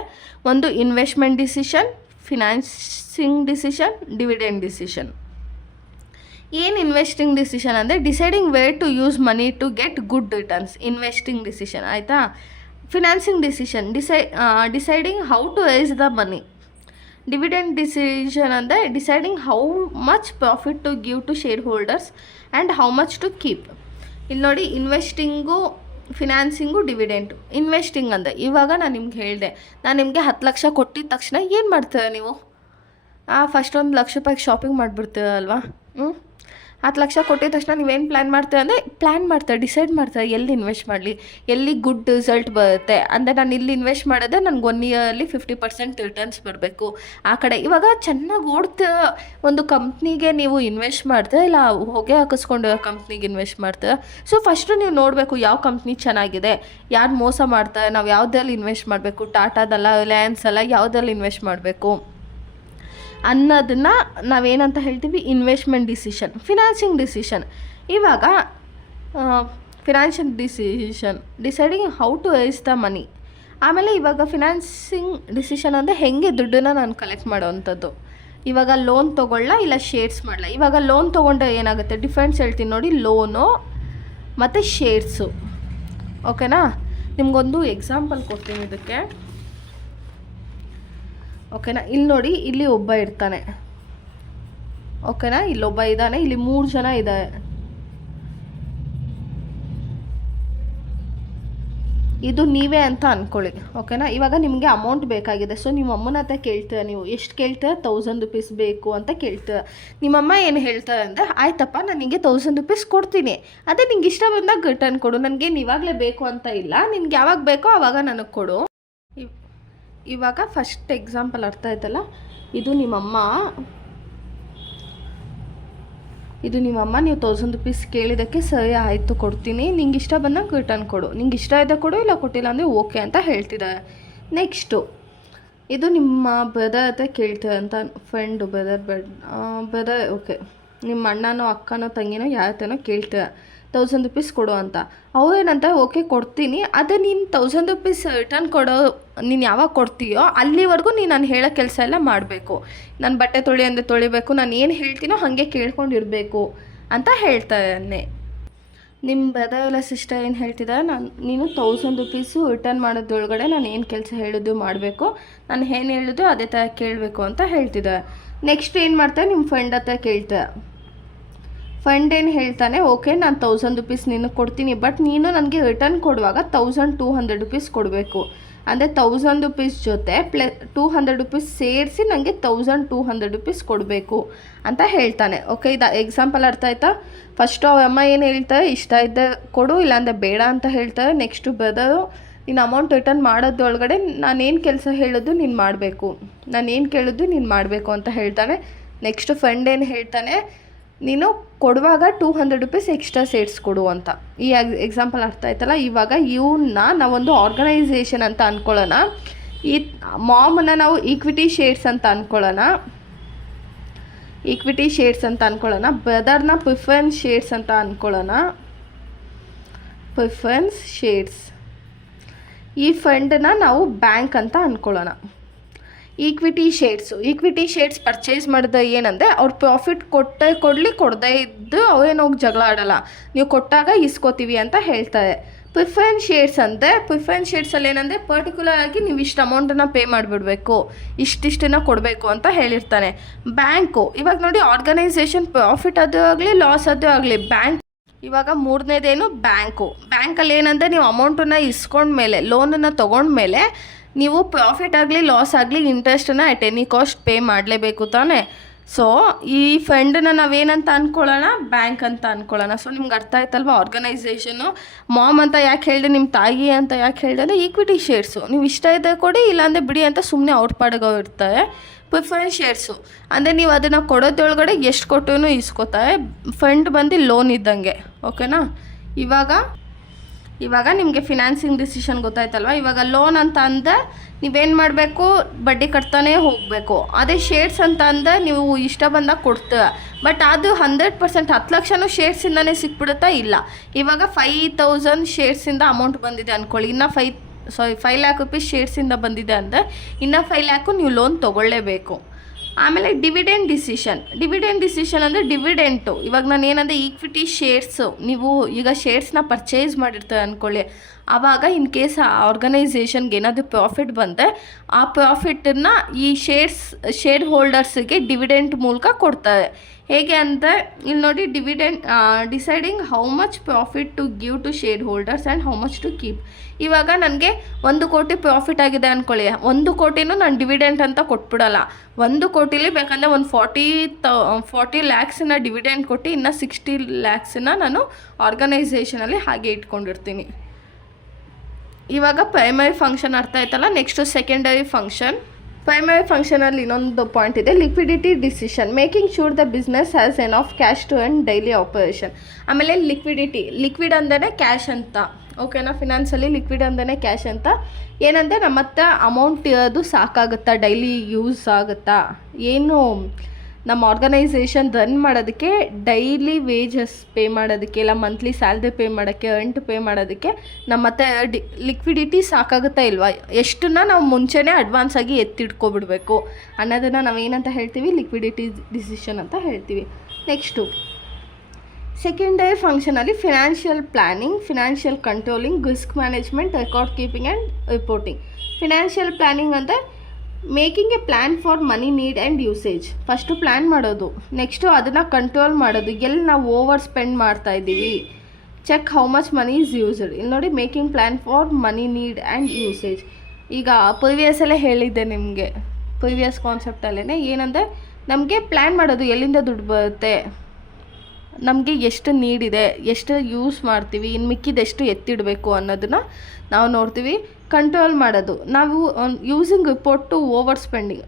ಒಂದು investment decision, financing decision, dividend decision. ಏನು ಇನ್ವೆಸ್ಟಿಂಗ್ ಡಿಸಿಷನ್ ಅಂದರೆ deciding where to use money to get good returns, investing decision ಆಯಿತಾ. Financing decision deciding how to raise the money. Dividend decision ಅಂದರೆ deciding how much profit to give to shareholders and how much to keep. ಇಲ್ಲಿ ನೋಡಿ, ಇನ್ವೆಸ್ಟಿಂಗು, ಫಿನಾನ್ಸಿಂಗು, dividend. Investing ಅಂದರೆ ಇವಾಗ ನಾನು ನಿಮ್ಗೆ ಹೇಳಿದೆ, ನಾನು ನಿಮಗೆ 10 ಲಕ್ಷ ಕೊಟ್ಟಿದ ತಕ್ಷಣ ಏನು ಮಾಡ್ತೀರ ನೀವು? ಫಸ್ಟ್ 1 ಲಕ್ಷ ರೂಪಾಯಿಗೆ ಶಾಪಿಂಗ್ ಮಾಡಿಬಿಡ್ತೀರಲ್ವಾ? 10 ಲಕ್ಷ ಕೊಟ್ಟಿದ ತಕ್ಷಣ ನೀವೇನು ಪ್ಲ್ಯಾನ್ ಮಾಡ್ತಾರೆ, ಡಿಸೈಡ್ ಮಾಡ್ತಾರೆ ಎಲ್ಲಿ ಇನ್ವೆಸ್ಟ್ ಮಾಡಲಿ, ಎಲ್ಲಿ ಗುಡ್ ರಿಸಲ್ಟ್ ಬರುತ್ತೆ. ಅಂದರೆ ನಾನು ಇಲ್ಲಿ ಇನ್ವೆಸ್ಟ್ ಮಾಡಿದ್ರೆ ನನಗೆ 1 ಇಯರ್ಲಿ 50% ರಿಟರ್ನ್ಸ್ ಬರಬೇಕು. ಆ ಕಡೆ ಇವಾಗ ಚೆನ್ನಾಗಿ ಓಡ್ತಾ ಒಂದು ಕಂಪ್ನಿಗೆ ನೀವು ಇನ್ವೆಸ್ಟ್ ಮಾಡ್ತೀರಾ, ಇಲ್ಲ ಹೊಗೆ ಹಾಕಿಸ್ಕೊಂಡು ಕಂಪ್ನಿಗೆ ಇನ್ವೆಸ್ಟ್ ಮಾಡ್ತೀರಾ? ಸೊ ಫಸ್ಟು ನೀವು ನೋಡಬೇಕು ಯಾವ ಕಂಪ್ನಿ ಚೆನ್ನಾಗಿದೆ, ಯಾರು ಮೋಸ ಮಾಡ್ತಾರೆ, ನಾವು ಯಾವುದ್ರಲ್ಲಿ ಇನ್ವೆಸ್ಟ್ ಮಾಡಬೇಕು, ಟಾಟಾದಲ್ಲ, ರಿಲಯನ್ಸ್ ಅಲ್ಲ, ಯಾವುದ್ರಲ್ಲಿ ಇನ್ವೆಸ್ಟ್ ಮಾಡಬೇಕು ಅನ್ನೋದನ್ನು ನಾವೇನಂತ ಹೇಳ್ತೀವಿ, ಇನ್ವೆಸ್ಟ್ಮೆಂಟ್ ಡಿಸಿಷನ್. ಫಿನಾನ್ಸಿಂಗ್ ಡಿಸಿಷನ್, ಇವಾಗ financial decision deciding how to raise the money. ಆಮೇಲೆ ಇವಾಗ ಫಿನಾನ್ಸಿಂಗ್ ಡಿಸಿಷನ್ ಅಂದರೆ ಹೇಗೆ ದುಡ್ಡನ್ನು ನಾನು ಕಲೆಕ್ಟ್ ಮಾಡೋವಂಥದ್ದು. ಇವಾಗ ಲೋನ್ ತೊಗೊಳ್ಳ, ಇಲ್ಲ ಶೇರ್ಸ್ ಮಾಡಲ. ಇವಾಗ ಲೋನ್ ತೊಗೊಂಡ್ರೆ ಏನಾಗುತ್ತೆ, ಡಿಫ್ರೆನ್ಸ್ ಹೇಳ್ತೀನಿ ನೋಡಿ, ಲೋನು ಮತ್ತು ಶೇರ್ಸು. ಓಕೆನಾ? ನಿಮಗೊಂದು ಎಕ್ಸಾಂಪಲ್ ಕೊಡ್ತೀನಿ ಇದಕ್ಕೆ. ಓಕೆನಾ? ಇಲ್ಲಿ ನೋಡಿ, ಇಲ್ಲಿ ಒಬ್ಬ ಇರ್ತಾನೆ. ಓಕೆನಾ? ಇಲ್ಲೊಬ್ಬ ಇದ್ದಾನೆ, ಇಲ್ಲಿ 3 ಜನ ಇದ್ದಾರೆ. ಇದು ನೀವೇ ಅಂತ ಅಂದ್ಕೊಳ್ಳಿ. ಓಕೆನಾ? ಇವಾಗ ನಿಮಗೆ ಅಮೌಂಟ್ ಬೇಕಾಗಿದೆ. ಸೊ ನಿಮ್ಮ ಅಮ್ಮನ ಹತ್ರ ಕೇಳ್ತೀರ, ನೀವು ಎಷ್ಟು ಕೇಳ್ತೀರ? 1000 ರೂಪೀಸ್ ಬೇಕು ಅಂತ ಕೇಳ್ತೀರ. ನಿಮ್ಮಮ್ಮ ಏನು ಹೇಳ್ತಾರೆ ಅಂದರೆ, ಆಯ್ತಪ್ಪ ನಾನು ನಿಮಗೆ 1000 ರೂಪೀಸ್ ಕೊಡ್ತೀನಿ, ಅದೇ ನಿಂಗೆ ಇಷ್ಟ ಬಂದಾಗ ರಿಟರ್ನ್ ಕೊಡು, ನನಗೇನು ಇವಾಗಲೇ ಬೇಕು ಅಂತ ಇಲ್ಲ, ನಿನ್ಗೆ ಯಾವಾಗ ಬೇಕೋ ಆವಾಗ ನನಗೆ ಕೊಡು. ಇವಾಗ ಫಸ್ಟ್ ಎಕ್ಸಾಂಪಲ್ ಅರ್ಥ ಆಯ್ತಲ್ಲ? ಇದು ನಿಮ್ಮಮ್ಮ, ನೀವು 1000 ರೂಪೀಸ್ ಕೇಳಿದ್ದಕ್ಕೆ ಸರಿ ಆಯಿತು ಕೊಡ್ತೀನಿ, ನಿಂಗೆ ಇಷ್ಟ ಬಂದಾಗ ರಿಟರ್ನ್ ಕೊಡು, ನಿಂಗೆ ಇಷ್ಟ ಇದೆ ಕೊಡು, ಇಲ್ಲ ಕೊಟ್ಟಿಲ್ಲ ಅಂದರೆ ಓಕೆ ಅಂತ ಹೇಳ್ತಿದ್ದಾರೆ. ನೆಕ್ಸ್ಟು ಇದು ನಿಮ್ಮ ಬ್ರದರ್ ಹತ್ರ ಕೇಳ್ತಾರೆ ಅಂತ, ಫ್ರೆಂಡು, ಬ್ರದರ್ ಓಕೆ, ನಿಮ್ಮ ಅಣ್ಣನೋ ಅಕ್ಕನೋ ತಂಗಿನೋ ಯಾರತ್ರನೋ ಕೇಳ್ತೀರ 1000 ರೂಪೀಸ್ ಕೊಡು ಅಂತ. ಅವ್ರೇನಂತ ಓಕೆ ಕೊಡ್ತೀನಿ, ಅದೇ ನೀನು 1000 ರೂಪೀಸ್ ರಿಟರ್ನ್ ಕೊಡೋ, ನೀನು ಯಾವಾಗ ಕೊಡ್ತೀಯೋ ಅಲ್ಲಿವರೆಗೂ ನೀನು ನಾನು ಹೇಳೋ ಕೆಲಸ ಎಲ್ಲ ಮಾಡಬೇಕು, ನಾನು ಬಟ್ಟೆ ತೊಳಿ ಅಂದರೆ ತೊಳಿಬೇಕು, ನಾನು ಏನು ಹೇಳ್ತೀನೋ ಹಾಗೆ ಕೇಳ್ಕೊಂಡಿರಬೇಕು ಅಂತ ಹೇಳ್ತಾನೆ. ನಿಮ್ಮ ಬ್ರದರ್ ಇಲ್ಲ ಸಿಸ್ಟರ್ ಏನು ಹೇಳ್ತಿದ್ದಾರೆ, ನೀನು 1000 ರೂಪೀಸು ರಿಟರ್ನ್ ಮಾಡೋದ್ರೊಳಗಡೆ ನಾನು ಏನು ಕೆಲಸ ಹೇಳಿದ್ದು ಮಾಡಬೇಕು, ನಾನು ಏನು ಹೇಳಿದ್ದು ಅದೇ ಥರ ಕೇಳಬೇಕು ಅಂತ ಹೇಳ್ತಿದ್ದಾರೆ. ನೆಕ್ಸ್ಟ್ ಏನು ಮಾಡ್ತಾರೆ, ನಿಮ್ಮ ಫ್ರೆಂಡ್ ಹತ್ರ ಕೇಳ್ತಾರೆ. ಫ್ರೆಂಡ್ ಏನು ಹೇಳ್ತಾನೆ, ಓಕೆ ನಾನು 1000 ರೂಪೀಸ್ ನಿನಗೆ ಕೊಡ್ತೀನಿ, ಬಟ್ ನೀನು ನನಗೆ ರಿಟರ್ನ್ ಕೊಡುವಾಗ 1200 ರೂಪೀಸ್ ಕೊಡಬೇಕು. ಅಂದರೆ 1000 ರೂಪೀಸ್ ಜೊತೆ 200 ರೂಪೀಸ್ ಸೇರಿಸಿ ನನಗೆ 1200 ರೂಪೀಸ್ ಕೊಡಬೇಕು ಅಂತ ಹೇಳ್ತಾನೆ. ಓಕೆ, ಇದು ಎಕ್ಸಾಂಪಲ್ ಅರ್ಥ ಆಯ್ತಾ? ಫಸ್ಟು ಅವ್ರ ಅಮ್ಮ ಏನು ಹೇಳ್ತಾರೆ, ಇಷ್ಟ ಇದ್ದ ಕೊಡು, ಇಲ್ಲಾಂದರೆ ಬೇಡ ಅಂತ ಹೇಳ್ತಾರೆ. ನೆಕ್ಸ್ಟು ಬ್ರದರು, ನೀನು ಅಮೌಂಟ್ ರಿಟರ್ನ್ ಮಾಡೋದ್ರೊಳಗಡೆ ನಾನೇನು ಕೆಲಸ ಹೇಳೋದು ನೀನು ಮಾಡಬೇಕು, ನಾನೇನು ಕೇಳೋದು ನೀನು ಮಾಡಬೇಕು ಅಂತ ಹೇಳ್ತಾನೆ. ನೆಕ್ಸ್ಟು ಫ್ರೆಂಡ್ ಏನು ಹೇಳ್ತಾನೆ, ನೀನು ಕೊಡುವಾಗ 200 ರೂಪೀಸ್ ಎಕ್ಸ್ಟ್ರಾ ಸೇರಿಸ್ಕೊಡು ಅಂತ. ಈ ಎಕ್ಸಾಂಪಲ್ ಅರ್ಥ ಆಯ್ತಲ್ಲ? ಇವಾಗ ಇವನ್ನ ನಾವೊಂದು ಆರ್ಗನೈಸೇಷನ್ ಅಂತ ಅಂದ್ಕೊಳ್ಳೋಣ, ಈ ಮಾಮನ್ನ ನಾವು ಈಕ್ವಿಟಿ ಶೇರ್ಸ್ ಅಂತ ಅಂದ್ಕೊಳ್ಳೋಣ, ಬ್ರದರ್ನ ಪ್ರಿಫರೆನ್ಸ್ ಶೇರ್ಸ್ ಅಂತ ಅಂದ್ಕೊಳ್ಳೋಣ, ಪ್ರಿಫರೆನ್ಸ್ ಶೇರ್ಸ್. ಈ ಫಂಡನ್ನ ನಾವು ಬ್ಯಾಂಕ್ ಅಂತ ಅಂದ್ಕೊಳ್ಳೋಣ. ಈಕ್ವಿಟಿ ಶೇರ್ಸ್ ಪರ್ಚೇಸ್ ಮಾಡಿದ್ರೆ ಏನಂದರೆ ಅವ್ರು ಪ್ರಾಫಿಟ್ ಕೊಡದೇ ಇದ್ದು ಅವ್ರೇನು ಹೋಗಿ ಜಗಳ ಆಡೋಲ್ಲ, ನೀವು ಕೊಟ್ಟಾಗ ಇಸ್ಕೋತೀವಿ ಅಂತ ಹೇಳ್ತಾರೆ. ಪ್ರಿಫರೆನ್ಸ್ ಶೇರ್ಸ್ ಅಂದರೆ ಪ್ರಿಫರೆನ್ಸ್ ಶೇರ್ಸಲ್ಲಿ ಏನಂದರೆ ಪರ್ಟಿಕ್ಯುಲರ್ ಆಗಿ ನೀವು ಇಷ್ಟು ಅಮೌಂಟನ್ನು ಪೇ ಮಾಡಿಬಿಡಬೇಕು, ಇಷ್ಟಿಷ್ಟನ್ನು ಕೊಡಬೇಕು ಅಂತ ಹೇಳಿರ್ತಾನೆ. ಬ್ಯಾಂಕು ಇವಾಗ ನೋಡಿ, ಆರ್ಗನೈಸೇಷನ್ ಪ್ರಾಫಿಟ್ ಅದು ಆಗಲಿ ಲಾಸ್ ಅದು ಆಗಲಿ, ಬ್ಯಾಂಕ್ ಇವಾಗ ಮೂರನೇದೇನು ಬ್ಯಾಂಕಲ್ಲಿ ಏನಂದರೆ ನೀವು ಅಮೌಂಟನ್ನು ಇಸ್ಕೊಂಡ್ಮೇಲೆ, ಲೋನನ್ನು ತೊಗೊಂಡ್ಮೇಲೆ ನೀವು ಪ್ರಾಫಿಟ್ ಆಗಲಿ ಲಾಸ್ ಆಗಲಿ ಇಂಟ್ರೆಸ್ಟನ್ನು ಅಟ್ ಎನಿ ಕಾಸ್ಟ್ ಪೇ ಮಾಡಲೇಬೇಕು ತಾನೇ. ಸೊ ಈ ಫಂಡನ್ನ ನಾವೇನಂತ ಅಂದ್ಕೊಳ್ಳೋಣ, ಬ್ಯಾಂಕ್ ಅಂತ ಅಂದ್ಕೊಳ್ಳೋಣ. ಸೊ ನಿಮ್ಗೆ ಅರ್ಥ ಆಯ್ತಲ್ವ? ಆರ್ಗನೈಸೇಷನು ಮಾಮ್ ಅಂತ ಯಾಕೆ ಹೇಳಿದೆ, ನಿಮ್ಮ ತಾಯಿ ಅಂತ ಯಾಕೆ ಹೇಳಿದೆ ಅಂದರೆ ಈಕ್ವಿಟಿ ಶೇರ್ಸು ನೀವು ಇಷ್ಟ ಇದೆ ಕೊಡಿ, ಇಲ್ಲಾಂದರೆ ಬಿಡಿ ಅಂತ ಸುಮ್ಮನೆ ಔಟ್ ಪಾಡ್ಗೋ ಇರ್ತಾರೆ. ಪ್ರಿಫರೆನ್ಸ್ ಶೇರ್ಸು ಅಂದರೆ ನೀವು ಅದನ್ನು ಕೊಡೋದ್ರೊಳಗಡೆ ಎಷ್ಟು ಕೊಟ್ಟು ಇಸ್ಕೋತಾರೆ. ಫಂಡ್ ಬಂದು ಲೋನ್ ಇದ್ದಂಗೆ, ಓಕೆನಾ. ಇವಾಗ ನಿಮಗೆ ಫಿನಾನ್ಸಿಂಗ್ ಡಿಸಿಷನ್ ಗೊತ್ತಾಯ್ತಲ್ವ. ಇವಾಗ ಲೋನ್ ಅಂತ ಅಂದರೆ ನೀವೇನು ಮಾಡಬೇಕು, ಬಡ್ಡಿ ಕಟ್ತಾನೇ ಹೋಗಬೇಕು. ಅದೇ ಶೇರ್ಸ್ ಅಂತ ಅಂದರೆ ನೀವು ಇಷ್ಟ ಬಂದಾಗ ಕೊಡ್ತೀರ, ಬಟ್ ಅದು 100% 10 ಲಕ್ಷನೂ ಶೇರ್ಸಿಂದನೇ ಸಿಕ್ಬಿಡುತ್ತಾ? ಇಲ್ಲ. ಇವಾಗ 5,000 ಶೇರ್ಸಿಂದ ಅಮೌಂಟ್ ಬಂದಿದೆ ಅಂದ್ಕೊಳ್ಳಿ, ಇನ್ನು 5 ಲ್ಯಾಕ್ ರುಪೀಸ್ ಶೇರ್ಸಿಂದ ಬಂದಿದೆ ಅಂದರೆ ಇನ್ನು 5 ಲ್ಯಾಕು ನೀವು ಲೋನ್ ತೊಗೊಳ್ಳೇಬೇಕು. ಆಮೇಲೆ ಡಿವಿಡೆಂಡ್ ಡಿಸಿಷನ್ ಅಂದರೆ ಡಿವಿಡೆಂಟು. ಇವಾಗ ನಾನು ಏನಂದರೆ ಈಕ್ವಿಟಿ ಶೇರ್ಸು, ನೀವು ಈಗ ಶೇರ್ಸ್ನ ಪರ್ಚೇಸ್ ಮಾಡಿರ್ತಾರೆ ಅಂದ್ಕೊಳ್ಳಿ, ಆವಾಗ ಇನ್ ಕೇಸ್ ಆ ಆರ್ಗನೈಸೇಷನ್ಗೆ ಏನಾದರೂ ಪ್ರಾಫಿಟ್ ಬಂದರೆ ಆ ಪ್ರಾಫಿಟನ್ನು ಈ ಶೇರ್ ಹೋಲ್ಡರ್ಸಿಗೆ ಡಿವಿಡೆಂಟ್ ಮೂಲಕ ಕೊಡ್ತಾರೆ. ಹೇಗೆ ಅಂದರೆ ಇಲ್ಲಿ ನೋಡಿ, deciding how much profit to give to shareholders and how much to keep. ಇವಾಗ ನನಗೆ 1 ಕೋಟಿ ಪ್ರಾಫಿಟ್ ಆಗಿದೆ ಅಂದ್ಕೊಳ್ಳಿ, 1 ಕೋಟಿನೂ ನಾನು ಡಿವಿಡೆಂಟ್ ಅಂತ ಕೊಟ್ಬಿಡಲ್ಲ. 1 ಕೋಟಿಲಿ ಬೇಕಂದರೆ ಒಂದು 40 ಲ್ಯಾಕ್ಸನ್ನ ಡಿವಿಡೆಂಟ್ ಕೊಟ್ಟು ಇನ್ನು 60 ಲ್ಯಾಕ್ಸನ್ನ ನಾನು ಆರ್ಗನೈಸೇಷನಲ್ಲಿ ಹಾಗೆ ಇಟ್ಕೊಂಡಿರ್ತೀನಿ. ಇವಾಗ ಪ್ರೈಮರಿ ಫಂಕ್ಷನ್ ಅರ್ಥ ಆಯ್ತಲ್ಲ. Next secondary function. ಪ್ರೈಮರಿ ಫಂಕ್ಷನಲ್ಲಿ ಇನ್ನೊಂದು ಪಾಯಿಂಟ್ ಇದೆ, liquidity decision, making sure the business has enough cash to and daily operation. ಆಮೇಲೆ ಲಿಕ್ವಿಡ್ ಅಂದರೆ ಕ್ಯಾಶ್ ಅಂತ, ಓಕೆನಾ. ಫಿನಾನ್ಸಲ್ಲಿ ಲಿಕ್ವಿಡ್ ಅಂದರೆ ಕ್ಯಾಶ್ ಅಂತ. ಏನಂದರೆ ನಮ್ಮ ಹತ್ರ ಅಮೌಂಟ್ ಇರೋದು ಸಾಕಾಗುತ್ತಾ, ಡೈಲಿ ಯೂಸ್ ಆಗುತ್ತಾ, ಏನು ನಮ್ಮ ಆರ್ಗನೈಸೇಷನ್ ರನ್ ಮಾಡೋದಕ್ಕೆ, ಡೈಲಿ ವೇಜಸ್ ಪೇ ಮಾಡೋದಕ್ಕೆ, ಇಲ್ಲ ಮಂತ್ಲಿ ಸ್ಯಾಲ್ರಿ ಪೇ ಮಾಡೋಕ್ಕೆ, ರೆಂಟ್ ಪೇ ಮಾಡೋದಕ್ಕೆ ನಮ್ಮ ಹತ್ರ ಲಿಕ್ವಿಡಿಟಿ ಸಾಕಾಗುತ್ತಾ ಇಲ್ವಾ, ಎಷ್ಟನ್ನ ನಾವು ಮುಂಚೆನೇ ಅಡ್ವಾನ್ಸ್ ಆಗಿ ಎತ್ತಿಟ್ಕೊಬಿಡ್ಬೇಕು ಅನ್ನೋದನ್ನು ನಾವೇನಂತ ಹೇಳ್ತೀವಿ, ಲಿಕ್ವಿಡಿಟಿ ಡಿಸಿಷನ್ ಅಂತ ಹೇಳ್ತೀವಿ. ನೆಕ್ಸ್ಟು ಸೆಕೆಂಡರಿ ಫಂಕ್ಷನಲ್ಲಿ financial planning, financial controlling, risk management, record keeping and reporting. Financial planning ಅಂದರೆ making a plan for money need and usage. First plan ಮಾಡೋದು, ನೆಕ್ಸ್ಟು ಅದನ್ನು ಕಂಟ್ರೋಲ್ ಮಾಡೋದು, ಎಲ್ಲಿ ನಾವು ಓವರ್ ಸ್ಪೆಂಡ್ ಮಾಡ್ತಾಯಿದ್ದೀವಿ, check how much money is used. ಇಲ್ಲಿ ನೋಡಿ, making plan for money need and usage. ಈಗ ಪ್ರಿವಿಯಸ್ಸಲ್ಲೇ ಹೇಳಿದ್ದೆ ನಿಮಗೆ, ಪ್ರಿವಿಯಸ್ ಕಾನ್ಸೆಪ್ಟಲ್ಲೇ ಏನಂದರೆ ನಮಗೆ ಪ್ಲ್ಯಾನ್ ಮಾಡೋದು, ಎಲ್ಲಿಂದ ದುಡ್ಡು ಬರುತ್ತೆ, ನಮಗೆ ಎಷ್ಟು ನೀಡಿದೆ, ಎಷ್ಟು ಯೂಸ್ ಮಾಡ್ತೀವಿ, ಇನ್ನು ಮಿಕ್ಕಿದೆಷ್ಟು ಎತ್ತಿಡಬೇಕು ಅನ್ನೋದನ್ನು ನಾವು ನೋಡ್ತೀವಿ. ಕಂಟ್ರೋಲ್ ಮಾಡೋದು, ನಾವು using report to over spending,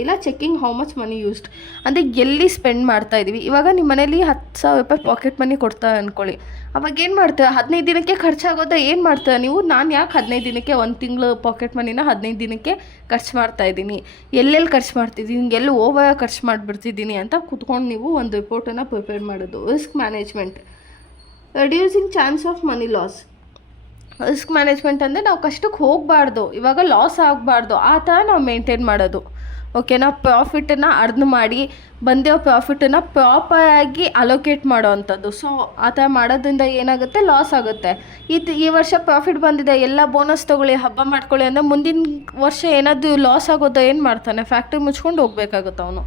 ಇಲ್ಲ checking how much money used ಅಂದರೆ ಎಲ್ಲಿ ಸ್ಪೆಂಡ್ ಮಾಡ್ತಾಯಿದ್ದೀವಿ. ಇವಾಗ ನಿಮ್ಮ ಮನೇಲಿ 10,000 ರೂಪಾಯಿ ಪಾಕೆಟ್ ಮನಿ ಕೊಡ್ತಾರೆ ಅಂದ್ಕೊಳ್ಳಿ, ಅವಾಗ ಏನು ಮಾಡ್ತೀರಾ, 15 ದಿನಕ್ಕೆ ಖರ್ಚಾಗೋದ ಏನು ಮಾಡ್ತೀರಾ ನೀವು, ನಾನು ಯಾಕೆ 15 ದಿನಕ್ಕೆ, 1 ತಿಂಗಳು ಪಾಕೆಟ್ ಮನಿನ 15 ದಿನಕ್ಕೆ ಖರ್ಚು ಮಾಡ್ತಾಯಿದ್ದೀನಿ, ಎಲ್ಲೆಲ್ಲಿ ಖರ್ಚು ಮಾಡ್ತಿದ್ದೀನಿ, ಎಲ್ಲಿ ಓವರ್ ಖರ್ಚು ಮಾಡಿಬಿಡ್ತಿದ್ದೀನಿ ಅಂತ ಕೂತ್ಕೊಂಡು ನೀವು ಒಂದು ರಿಪೋರ್ಟನ್ನು ಪ್ರಿಪೇರ್ ಮಾಡೋದು. Risk management, reducing chance of money loss. Risk management ಅಂದರೆ ನಾವು ಕಷ್ಟಕ್ಕೆ ಹೋಗಬಾರ್ದು, ಇವಾಗ ಲಾಸ್ ಆಗಬಾರ್ದು, ಆ ಥರ ನಾವು ಮೇಂಟೈನ್ ಮಾಡೋದು, ಓಕೆನಾ. ಪ್ರಾಫಿಟನ್ನು ಅರ್ನ್ ಮಾಡಿ ಬಂದಿರೋ ಪ್ರಾಫಿಟನ್ನು ಪ್ರಾಪರಾಗಿ ಅಲೋಕೇಟ್ ಮಾಡೋ ಅಂಥದ್ದು. ಸೊ ಆ ಥರ ಮಾಡೋದ್ರಿಂದ ಏನಾಗುತ್ತೆ, ಲಾಸ್ ಆಗುತ್ತೆ. ಈ ವರ್ಷ ಪ್ರಾಫಿಟ್ ಬಂದಿದೆ, ಎಲ್ಲ ಬೋನಸ್ ತೊಗೊಳ್ಳಿ, ಹಬ್ಬ ಮಾಡ್ಕೊಳ್ಳಿ ಅಂದರೆ ಮುಂದಿನ ವರ್ಷ ಏನಾದರೂ ಲಾಸ್ ಆಗೋದು ಏನು ಮಾಡ್ತಾನೆ, ಫ್ಯಾಕ್ಟ್ರಿ ಮುಚ್ಕೊಂಡು ಹೋಗಬೇಕಾಗುತ್ತೆ ಅವನು.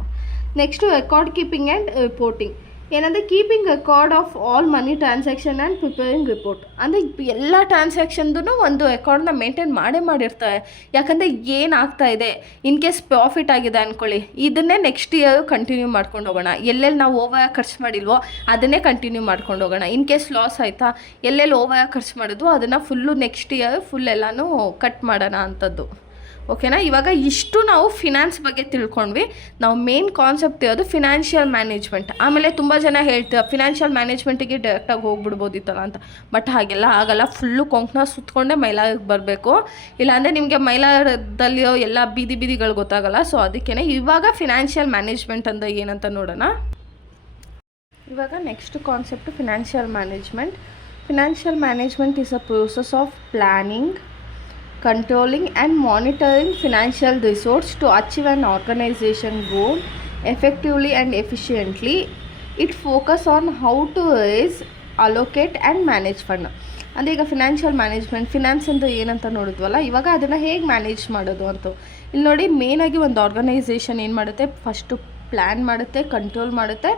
Next record keeping and reporting. ಏನಂದರೆ keeping record of all money transaction and preparing report. ಅಂದರೆ ಎಲ್ಲ ಟ್ರಾನ್ಸಾಕ್ಷನ್ದು ಒಂದು ರೆಕಾರ್ಡ್ನ ಮೇಂಟೈನ್ ಮಾಡಿರ್ತಾರೆ. ಯಾಕಂದರೆ ಏನಾಗ್ತಾ ಇದೆ, ಇನ್ ಕೇಸ್ ಪ್ರಾಫಿಟ್ ಆಗಿದೆ ಅಂದ್ಕೊಳ್ಳಿ, ಇದನ್ನೇ ನೆಕ್ಸ್ಟ್ ಇಯರ್ ಕಂಟಿನ್ಯೂ ಮಾಡ್ಕೊಂಡು ಹೋಗೋಣ. ಎಲ್ಲೆಲ್ಲಿ ನಾವು ಓವರ್ ಖರ್ಚು ಮಾಡಿಲ್ವೋ ಅದನ್ನೇ ಕಂಟಿನ್ಯೂ ಮಾಡ್ಕೊಂಡು ಹೋಗೋಣ. ಇನ್ ಕೇಸ್ ಲಾಸ್ ಆಯಿತಾ, ಎಲ್ಲೆಲ್ಲಿ ಓವರ್ ಖರ್ಚು ಮಾಡೋದು ಅದನ್ನು ಫುಲ್ಲು ನೆಕ್ಸ್ಟ್ ಇಯರ್ ಫುಲ್ ಎಲ್ಲನೂ ಕಟ್ ಮಾಡೋಣ ಅಂಥದ್ದು, ಓಕೆನಾ. ಇವಾಗ ಇಷ್ಟು ನಾವು ಫಿನಾನ್ಸ್ ಬಗ್ಗೆ ತಿಳ್ಕೊಂಡ್ವಿ. ನಾವು ಮೇನ್ ಕಾನ್ಸೆಪ್ಟ್ ಇರೋದು ಫಿನಾನ್ಷಿಯಲ್ ಮ್ಯಾನೇಜ್ಮೆಂಟ್. ಆಮೇಲೆ ತುಂಬ ಜನ ಹೇಳ್ತಾರೆ ಫಿನಾನ್ಷಿಯಲ್ ಮ್ಯಾನೇಜ್ಮೆಂಟಿಗೆ ಡೈರೆಕ್ಟಾಗಿ ಹೋಗ್ಬಿಡ್ಬೋದಿತ್ತಲ್ಲ ಅಂತ, ಬಟ್ ಹಾಗೆಲ್ಲ ಆಗಲ್ಲ. ಫುಲ್ಲು ಕೊಂಕಣ ಸುತ್ತಕೊಂಡೇ ಮೈಲಾರಕ್ಕೆ ಬರಬೇಕು, ಇಲ್ಲಾಂದರೆ ನಿಮಗೆ ಮೈಲಾರದಲ್ಲಿರೋ ಎಲ್ಲ ಬೀದಿಗಳು ಗೊತ್ತಾಗಲ್ಲ. ಸೊ ಅದಕ್ಕೇ ಇವಾಗ ಫಿನಾನ್ಷಿಯಲ್ ಮ್ಯಾನೇಜ್ಮೆಂಟ್ ಅಂದರೆ ಏನಂತ ನೋಡೋಣ. ಇವಾಗ next concept financial management. Financial management is a process of planning, controlling and monitoring financial resources to achieve an organization goal effectively and efficiently. It focuses on how to raise allocate and manage fund. ಅಂದರೆ ಈಗ financial management, finance ಅಂತ ಏನಂತ ನೋಡಿದ್ವಲ್ಲ, ಇವಾಗ ಅದನ್ನು ಹೇಗೆ manage ಮಾಡೋದು ಅಂತ. ಇಲ್ಲಿ ನೋಡಿ, ಮೇನಾಗಿ ಒಂದು ಆರ್ಗನೈಸೇಷನ್ ಏನು ಮಾಡುತ್ತೆ, ಫಸ್ಟು ಪ್ಲ್ಯಾನ್ ಮಾಡುತ್ತೆ, ಕಂಟ್ರೋಲ್ ಮಾಡುತ್ತೆ,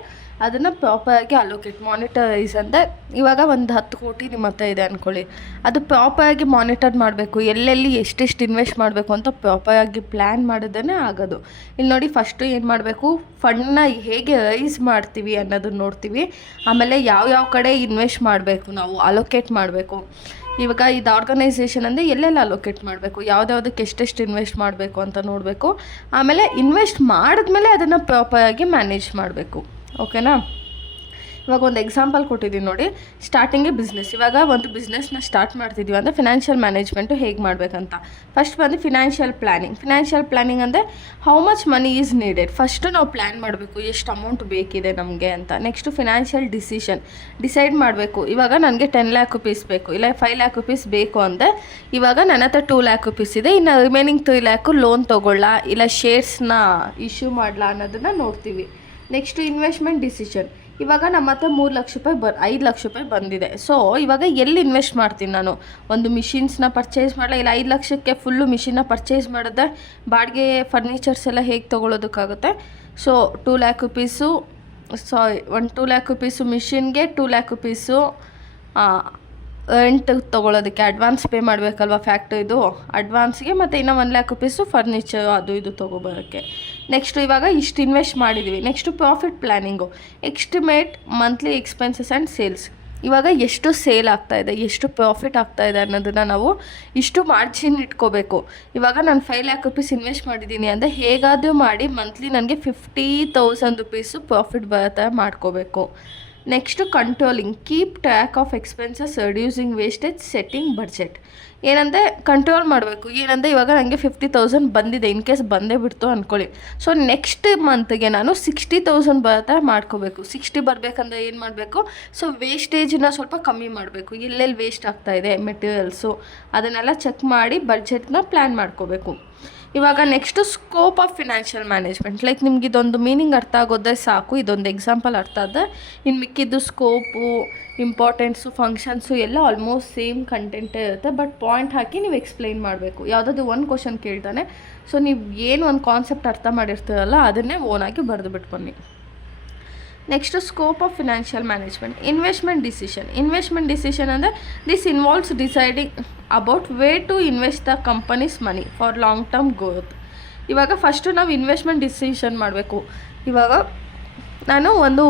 ಅದನ್ನು ಪ್ರಾಪರಾಗಿ ಅಲೋಕೇಟ್, ಮಾನಿಟರೈಸ್ ಅಂದರೆ ಇವಾಗ ಒಂದು 10 ಕೋಟಿ ನಿಮ್ಮ ಹತ್ರ ಇದೆ ಅಂದ್ಕೊಳ್ಳಿ, ಅದು ಪ್ರಾಪರಾಗಿ ಮಾನಿಟರ್ ಮಾಡಬೇಕು, ಎಲ್ಲೆಲ್ಲಿ ಎಷ್ಟೆಷ್ಟು ಇನ್ವೆಸ್ಟ್ ಮಾಡಬೇಕು ಅಂತ ಪ್ರಾಪರಾಗಿ ಪ್ಲ್ಯಾನ್ ಮಾಡೋದೇ ಆಗೋದು. ಇಲ್ಲಿ ನೋಡಿ, ಫಸ್ಟು ಏನು ಮಾಡಬೇಕು, ಫಂಡನ್ನ ಹೇಗೆ ರೈಸ್ ಮಾಡ್ತೀವಿ ಅನ್ನೋದನ್ನ ನೋಡ್ತೀವಿ. ಆಮೇಲೆ ಯಾವ ಕಡೆ ಇನ್ವೆಸ್ಟ್ ಮಾಡಬೇಕು, ನಾವು ಅಲೋಕೇಟ್ ಮಾಡಬೇಕು. ಇವಾಗ ಇದು ಆರ್ಗನೈಸೇಷನ್ ಅಂದರೆ ಎಲ್ಲೆಲ್ಲ ಅಲೋಕೇಟ್ ಮಾಡಬೇಕು, ಯಾವುದ್ಯಾವುದಕ್ಕೆ ಎಷ್ಟೆಷ್ಟು ಇನ್ವೆಸ್ಟ್ ಮಾಡಬೇಕು ಅಂತ ನೋಡಬೇಕು. ಆಮೇಲೆ ಇನ್ವೆಸ್ಟ್ ಮಾಡಿದ್ಮೇಲೆ ಅದನ್ನು ಪ್ರಾಪರಾಗಿ ಮ್ಯಾನೇಜ್ ಮಾಡಬೇಕು. ಓಕೆನಾ? ಇವಾಗ ಒಂದು ಎಕ್ಸಾಂಪಲ್ ಕೊಟ್ಟಿದ್ದೀನಿ ನೋಡಿ. ಸ್ಟಾರ್ಟಿಂಗೇ ಬಿಸ್ನೆಸ್, ಇವಾಗ ಒಂದು ಬಿಸ್ನೆಸ್ನ ಸ್ಟಾರ್ಟ್ ಮಾಡ್ತಿದ್ದೀವಿ ಅಂದರೆ ಫಿನಾನ್ಷಿಯಲ್ ಮ್ಯಾನೇಜ್ಮೆಂಟು ಹೇಗೆ ಮಾಡಬೇಕಂತ. ಫಸ್ಟ್ ಬಂದು ಫಿನಾನ್ಷಿಯಲ್ ಪ್ಲ್ಯಾನಿಂಗ್ ಅಂದರೆ how much money is needed. First ನಾವು ಪ್ಲ್ಯಾನ್ ಮಾಡಬೇಕು, ಎಷ್ಟು ಅಮೌಂಟ್ ಬೇಕಿದೆ ನಮಗೆ ಅಂತ. ನೆಕ್ಸ್ಟು ಫಿನಾನ್ಷಿಯಲ್ ಡಿಸೈಡ್ ಮಾಡಬೇಕು. ಇವಾಗ ನನಗೆ 10 ಲ್ಯಾಕ್ ರುಪೀಸ್ ಬೇಕು, ಇಲ್ಲ 5 ಲ್ಯಾಕ್ ರುಪೀಸ್ ಬೇಕು ಅಂದರೆ ಇವಾಗ ನನ್ನ ಹತ್ರ 2 ಲ್ಯಾಕ್ ರುಪೀಸ್ ಇದೆ, ಇನ್ನು ರಿಮೈನಿಂಗ್ 3 ಲ್ಯಾಕು ಲೋನ್ ತೊಗೊಳ್ಳ ಇಲ್ಲ ಶೇರ್ಸ್ನ ಇಶ್ಯೂ ಮಾಡಲ ಅನ್ನೋದನ್ನು ನೋಡ್ತೀವಿ. Next investment decision. ಇವಾಗ ನಮ್ಮ ಹತ್ರ 3 ಲಕ್ಷ ರೂಪಾಯಿ 5 ಲಕ್ಷ ರೂಪಾಯಿ ಬಂದಿದೆ. ಸೊ ಇವಾಗ ಎಲ್ಲಿ ಇನ್ವೆಸ್ಟ್ ಮಾಡ್ತೀನಿ ನಾನು? ಒಂದು ಮಿಷಿನ್ಸ್ನ ಪರ್ಚೇಸ್ ಮಾಡಲ, ಇಲ್ಲ 5 ಲಕ್ಷಕ್ಕೆ ಫುಲ್ಲು ಮಿಷಿನ್ನ ಪರ್ಚೇಸ್ ಮಾಡಿದ್ರೆ ಬಾಡಿಗೆ ಫರ್ನಿಚರ್ಸ್ ಎಲ್ಲ ಹೇಗೆ ತೊಗೊಳೋದಕ್ಕಾಗುತ್ತೆ? ಸೊ 2 ಲ್ಯಾಕ್ ರುಪೀಸು, ಒಂದು 2 ಲ್ಯಾಕ್ ರುಪೀಸು ಮಿಷಿನ್ಗೆ, 2 ಲ್ಯಾಕ್ ರುಪೀಸು ರೆಂಟ್ ತೊಗೊಳೋದಕ್ಕೆ ಅಡ್ವಾನ್ಸ್ ಪೇ ಮಾಡಬೇಕಲ್ವ ಫ್ಯಾಕ್ಟ್ರಿದು ಅಡ್ವಾನ್ಸ್ಗೆ, ಮತ್ತು ಇನ್ನು 1 ಲ್ಯಾಕ್ ರುಪೀಸು ಫರ್ನಿಚರು ಅದು ಇದು ತೊಗೊಬರೋಕ್ಕೆ. ನೆಕ್ಸ್ಟು ಇವಾಗ ಇಷ್ಟು ಇನ್ವೆಸ್ಟ್ ಮಾಡಿದ್ದೀವಿ. Next profit planning, estimate monthly expenses and sales. ಇವಾಗ ಎಷ್ಟು ಸೇಲ್ ಆಗ್ತಾಯಿದೆ, ಎಷ್ಟು ಪ್ರಾಫಿಟ್ ಆಗ್ತಾಯಿದೆ ಅನ್ನೋದನ್ನು ನಾವು ಇಷ್ಟು ಮಾರ್ಜಿನ್ ಇಟ್ಕೋಬೇಕು. ಇವಾಗ ನಾನು 5 ಲ್ಯಾಕ್ ರುಪೀಸ್ ಇನ್ವೆಸ್ಟ್ ಮಾಡಿದ್ದೀನಿ ಅಂದರೆ ಹೇಗಾದರೂ ಮಾಡಿ ಮಂತ್ಲಿ ನನಗೆ 50,000 ರುಪೀಸು ಪ್ರಾಫಿಟ್ ಬರೋ ಥರ ಮಾಡ್ಕೋಬೇಕು. Next controlling, keep track of expenses, reducing wastage, setting budget. ಏನಂದರೆ ಕಂಟ್ರೋಲ್ ಮಾಡಬೇಕು. ಏನಂದರೆ ಇವಾಗ ನನಗೆ 50,000 ಬಂದಿದೆ, ಇನ್ ಕೇಸ್ ಬಂದೇ ಬಿಡ್ತು ಅಂದ್ಕೊಳ್ಳಿ. ಸೊ ನೆಕ್ಸ್ಟ್ ಮಂತ್ಗೆ ನಾನು 60,000 ಬರೋ ಮಾಡ್ಕೋಬೇಕು. 60 ಬರಬೇಕಂದ್ರೆ ಏನು ಮಾಡಬೇಕು? ಸೊ ವೇಸ್ಟೇಜನ್ನ ಸ್ವಲ್ಪ ಕಮ್ಮಿ ಮಾಡಬೇಕು. ಎಲ್ಲೆಲ್ಲಿ ವೇಸ್ಟ್ ಆಗ್ತಾಯಿದೆ ಮೆಟೀರಿಯಲ್ಸು ಅದನ್ನೆಲ್ಲ ಚೆಕ್ ಮಾಡಿ ಬಡ್ಜೆಟ್ನ ಪ್ಲ್ಯಾನ್ ಮಾಡ್ಕೋಬೇಕು. ಇವಾಗ next scope of financial management. Like ನಿಮ್ಗೆ ಇದೊಂದು ಮೀನಿಂಗ್ ಅರ್ಥ ಆಗೋದ್ರೆ ಸಾಕು, ಇದೊಂದು ಎಕ್ಸಾಂಪಲ್ ಅರ್ಥ ಆದರೆ ಇನ್ನು ಮಿಕ್ಕಿದ್ದು ಸ್ಕೋಪು, ಇಂಪಾರ್ಟೆನ್ಸು, ಫಂಕ್ಷನ್ಸು ಎಲ್ಲ ಆಲ್ಮೋಸ್ಟ್ ಸೇಮ್ ಕಂಟೆಂಟೇ ಇರುತ್ತೆ. ಬಟ್ ಪಾಯಿಂಟ್ ಹಾಕಿ ನೀವು ಎಕ್ಸ್ಪ್ಲೈನ್ ಮಾಡಬೇಕು. ಯಾವುದಾದ್ರು ಒಂದು ಕ್ವಶನ್ ಕೇಳ್ತಾನೆ, ಸೊ ನೀವು ಏನು ಒಂದು ಕಾನ್ಸೆಪ್ಟ್ ಅರ್ಥ ಮಾಡಿರ್ತೀರಲ್ಲ ಅದನ್ನೇ ಓನಾಗಿ ಬರೆದು ಬಿಟ್ಬನ್ನಿ. Next scope of financial management. Investment decision ಅಂದರೆ this involves deciding about way to invest the company's money for long term growth. ಇವಾಗ ಫಸ್ಟು ನಾವು ಇನ್ವೆಸ್ಟ್ಮೆಂಟ್ ಡಿಸಿಷನ್ ಮಾಡಬೇಕು. ಇವಾಗ ನಾನು ಒಂದು